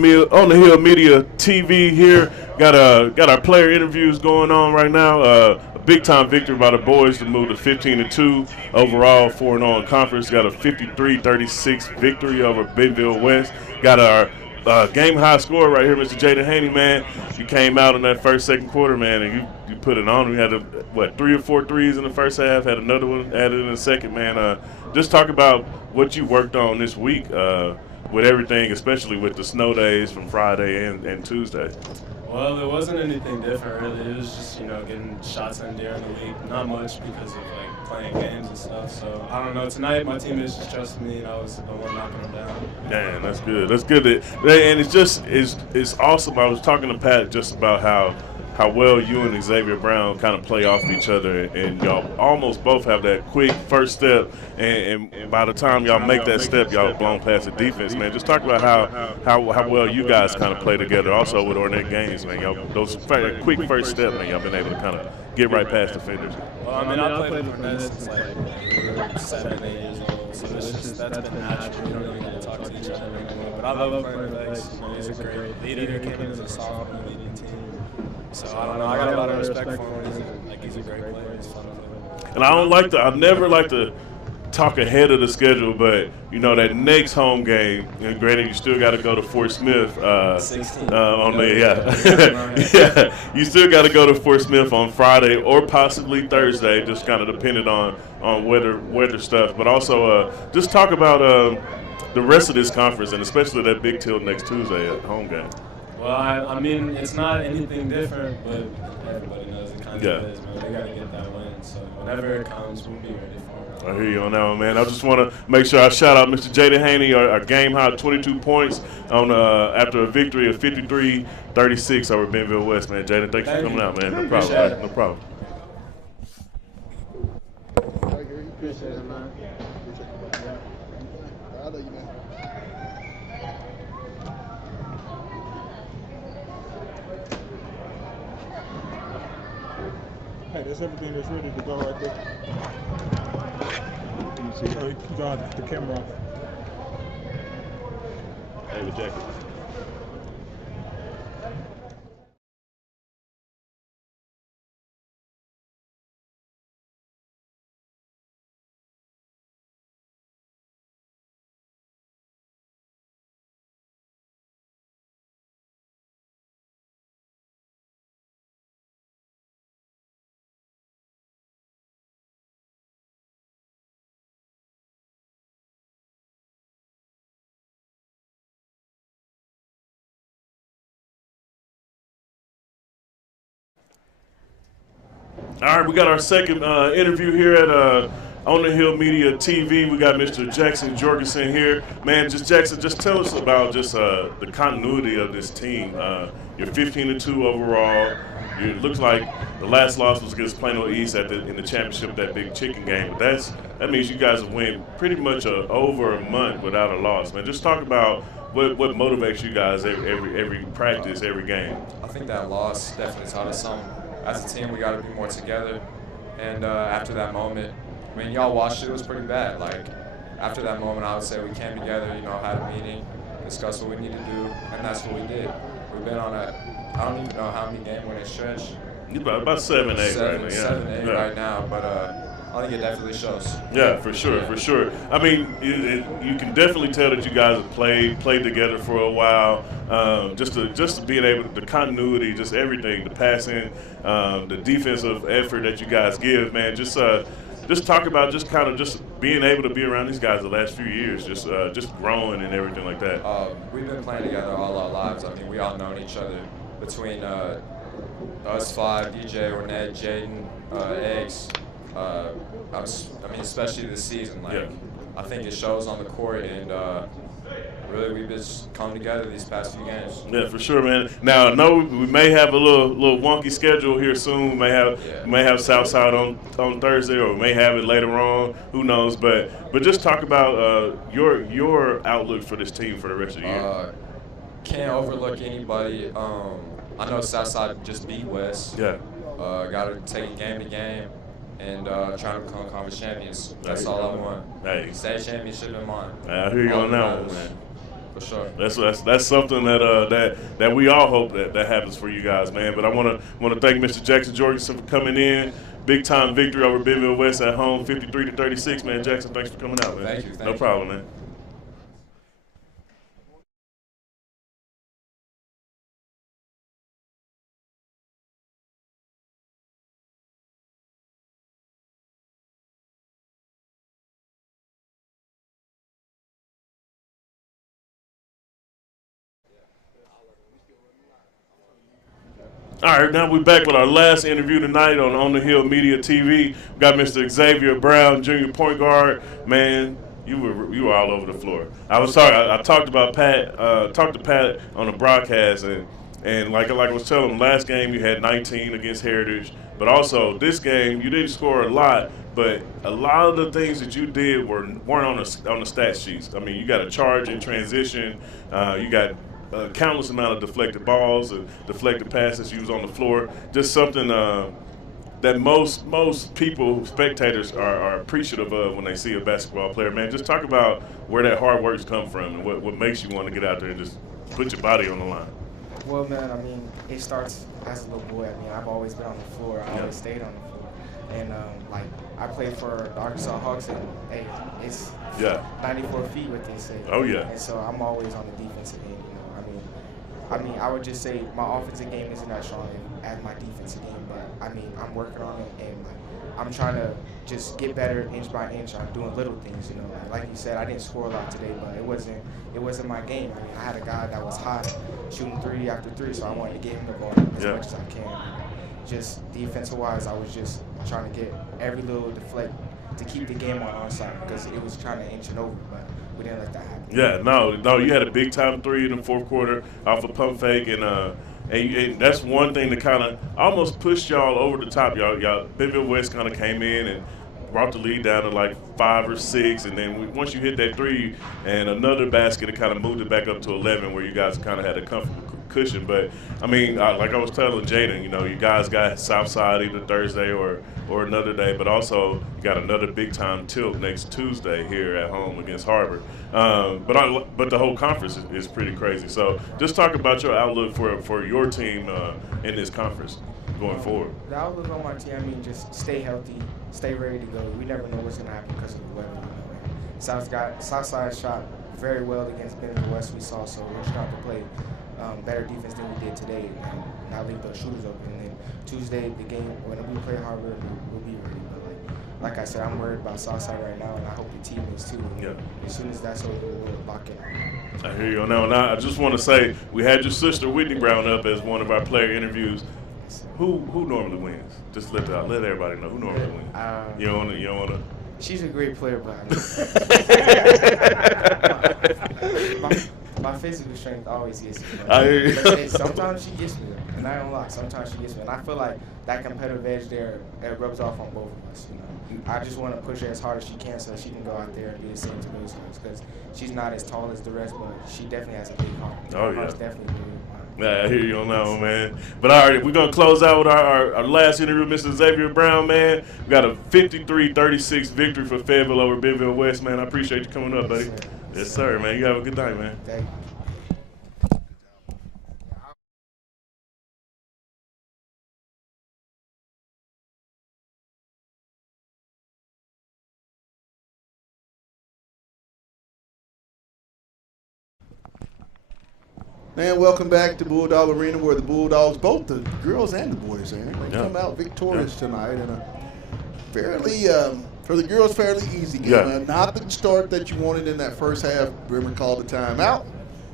Hill Media TV here. Got our player interviews going on right now. A big-time victory by the boys to move to 15-2 overall, 4-0 in conference. Got a 53-36 victory over Bentonville West. Got our game-high score right here, Mr. Jaden Haney, man. You came out in that second quarter, man, and you put it on. We had, 3 or 4 threes in the first half, had another one added in the second, man. Just talk about what you worked on this week with everything, especially with the snow days from Friday and Tuesday. Well, it wasn't anything different, really. It was just, getting shots in during the week. Not much because of, playing games and stuff. So, I don't know. Tonight, my teammates just trusted me, and I was the one knocking them down. Man, that's good. That's good. And it's awesome. I was talking to Pat just about how well you and Xavier Brown kind of play off each other, and y'all almost both have that quick first step, and by the time y'all make that step, y'all have blown past the defense, man. Just talk about how well you guys kind of play together, also with Ornette Gaines, man. Y'all, those quick first step, man, y'all been able to kind of get right past defenders. Well, I played with Ornette since we were 7, 8 years old, so that's been natural. We don't really get to talk to each other anymore, but I love playing with Lex. He's a great leader. He came in as a sophomore leading the team. So I don't know. I got a lot of respect for him. He's a great player. He's fun to play with. And I never like to talk ahead of the schedule, but that next home game, and granted you still got to go to Fort Smith. 16. Yeah. You still got to go to Fort Smith on Friday or possibly Thursday, just kind of depending on weather stuff. But also just talk about the rest of this conference, and especially that big tilt next Tuesday at home game. Well, I mean, it's not anything different, but everybody knows it kind of is, man. We got to get that win. So whenever it comes, we'll be ready for it. I hear you on that one, man. I just want to make sure I shout out Mr. Jaden Haney, our game high 22 points on after a victory of 53-36 over Bentonville West, man. Jaden, thanks for coming out, man. No problem, man. No problem. Appreciate it, man. I love you, man. Hey, that's everything that's ready to go right there. Let me see. Oh, you got the camera off. Hey, the jacket. All right, we got our second interview here at On the Hill Media TV. We got Mr. Jackson Jorgensen here. Man, Jackson, just tell us about the continuity of this team. You're 15-2 overall. It looks like the last loss was against Plano East in the championship, that big chicken game. But that means you guys have went pretty much over a month without a loss. Man, just talk about what motivates you guys every practice, every game. I think that loss definitely taught us something. As a team, we got to be more together. And after that moment, I mean, y'all watched it. It was pretty bad. Like, after that moment, I would say we came together, had a meeting, discussed what we need to do, and that's what we did. We've been on I don't even know how many game-winning stretch. About 7-8 right now. 7-8 right now, but I think it definitely shows. Yeah, for sure. I mean, you can definitely tell that you guys have played together for a while. Just being able to, the continuity, just everything, the passing, the defensive effort that you guys give, man. Just talk about just being able to be around these guys the last few years, just growing and everything like that. We've been playing together all our lives. I mean, we all known each other between us 5, DJ, Ornette, Jaden, Eggs. I mean, especially this season. I think it shows on the court, and really we've just come together these past few games. Yeah, for sure, man. Now, I know we may have a little wonky schedule here soon. We may have Southside on Thursday, or we may have it later on. Who knows? But just talk about your outlook for this team for the rest of the year. Can't overlook anybody. I know Southside just beat West. Yeah. Got to take it game to game and try to become conference champions. That's all I want. Hey. State championship in mind. I hear you on that one, man. For sure. That's something that we all hope that happens for you guys, man. But I want to thank Mr. Jackson Jorgensen for coming in. Big time victory over Bentonville West at home, 53-36, man. Jackson, thanks for coming out, man. Thank you. No problem, man. All right, now we're back with our last interview tonight on the Hill Media TV. We got Mr. Xavier Brown, junior point guard. Man, you were all over the floor. I was sorry. I talked to Pat on the broadcast, and like I was telling him, last game you had 19 against Heritage, but also this game you didn't score a lot, but a lot of the things that you did weren't on the stat sheets. I mean, you got a charge in transition. You got countless amount of deflected balls and deflected passes used on the floor. Just something that most people, spectators, are appreciative of when they see a basketball player. Man, just talk about where that hard work's come from and what makes you want to get out there and just put your body on the line. Well, man, I mean, it starts as a little boy. I mean, I've always been on the floor. I always stayed on the floor. And, I played for the Arkansas Hawks, and, hey, it's 94 feet, what they say. Oh, yeah. And so I'm always on the defensive end. I mean, I would just say my offensive game isn't that strong as my defensive game, but I mean, I'm working on it, and I'm trying to just get better inch by inch. I'm doing little things, you know. Like you said, I didn't score a lot today, but it wasn't my game. I mean, I had a guy that was hot, shooting 3 after 3, so I wanted to get him the ball as much as I can. Just defensive-wise, I was just trying to get every little deflect to keep the game on our side because it was trying to inch it over, but we didn't let that happen. Yeah, no, you had a big time 3 in the fourth quarter off a pump fake, and that's one thing that kind of almost pushed y'all over the top. Y'all Bentonville West kind of came in and brought the lead down to like 5 or 6, and then once you hit that 3 and another basket, it kind of moved it back up to 11, where you guys kind of had a comfortable cushion. But I mean, like I was telling Jaden, you know, you guys got Southside either Thursday or another day, but also you got another big time tilt next Tuesday here at home against Harbor. But the whole conference is pretty crazy. So just talk about your outlook for your team in this conference going forward. The outlook on my team, I mean, just stay healthy, stay ready to go. We never know what's going to happen because of the weather. You know? Southside shot very well against Bentonville West, we saw, so we're trying to play better defense than we did today and not leave those shooters open. And then Tuesday, the game, when we play Harbor, we'll be ready. But like I said, I'm worried about Southside right now, and I hope the team is too. Yeah. As soon as that's over, we'll lock in. I hear you on that one. Now, I just want to say, we had your sister Whitney Brown up as one of our player interviews. Who normally wins? Just let everybody know who normally wins. You don't want to. She's a great player, but my physical strength always gets me. I hear you. But sometimes she gets me, and I don't lie. Sometimes she gets me, and I feel like that competitive edge there, it rubs off on both of us. You know, I just want to push her as hard as she can so she can go out there and do the same to those guys, because she's not as tall as the rest, but she definitely has a big heart. Oh, Her heart's yeah. definitely big. Yeah, I hear you on that one, man. But all right, we're going to close out with our last interview, Mr. Xavier Brown, man. We got a 53-36 victory for Fayetteville over Bentonville West, man. I appreciate you coming up, buddy. Yes, sir, man. You have a good night, man. Thank you. And welcome back to Bulldog Arena, where the Bulldogs, both the girls and the boys, they come out victorious tonight in a fairly, for the girls, fairly easy game. Yeah. Not the start that you wanted in that first half. Brimmer called the timeout,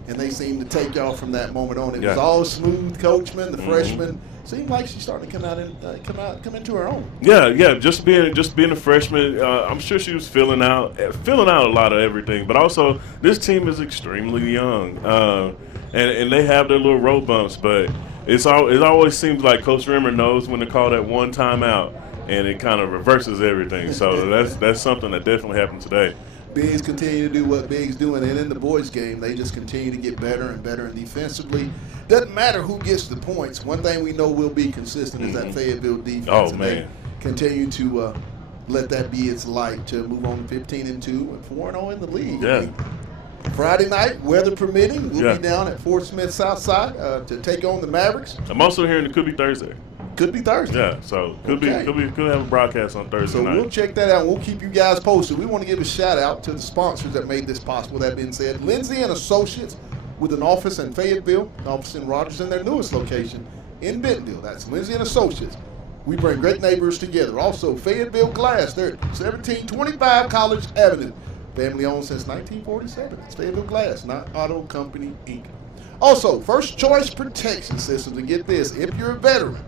and they seemed to take y'all from that moment on. It was all smooth. Coachman, the freshman, seemed like she's starting to come into her own. Yeah. Just being a freshman, I'm sure she was filling out a lot of everything. But also, this team is extremely young. And they have their little road bumps, but it always seems like Coach Rimmer knows when to call that one timeout, and it kind of reverses everything. So that's something that definitely happened today. Bigs continue to do what Bigs doing, and in the boys' game, they just continue to get better and better. And defensively, doesn't matter who gets the points. One thing we know will be consistent is that Fayetteville defense. Oh, and man. they continue to let that be its light to move on to 15-2 and 4-0 in the league. Yeah. Friday night, weather permitting, we'll be down at Fort Smith Southside to take on the Mavericks. I'm also hearing it could be Thursday. Could be Thursday. Yeah, so could have a broadcast on Thursday night. So we'll check that out. We'll keep you guys posted. We want to give a shout out to the sponsors that made this possible. That being said, Lindsay and Associates with an office in Fayetteville, an office in Rogers, and their newest location in Bentonville. That's Lindsay and Associates. We bring great neighbors together. Also, Fayetteville Glass, they're at 1725 College Avenue. Family owned since 1947. It's Fayetteville Glass, not Auto Company, Inc. Also, First Choice Protection Systems. And get this, if you're a veteran,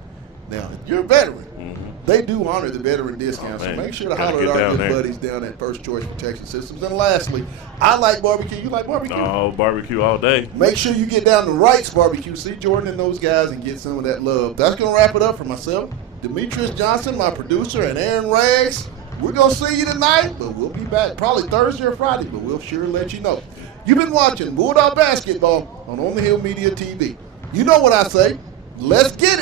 now, if you're a veteran, they do honor the veteran discount. So make sure to holler at our good buddies down at First Choice Protection Systems. And lastly, I like barbecue. You like barbecue? Oh, barbecue all day. Make sure you get down to Wright's Barbecue. See Jordan and those guys and get some of that love. That's going to wrap it up for myself, Demetrius Johnson, my producer, and Aaron Rags. We're going to see you tonight, but we'll be back probably Thursday or Friday, but we'll sure let you know. You've been watching Bulldog Basketball on the Hill Media TV. You know what I say. Let's get it.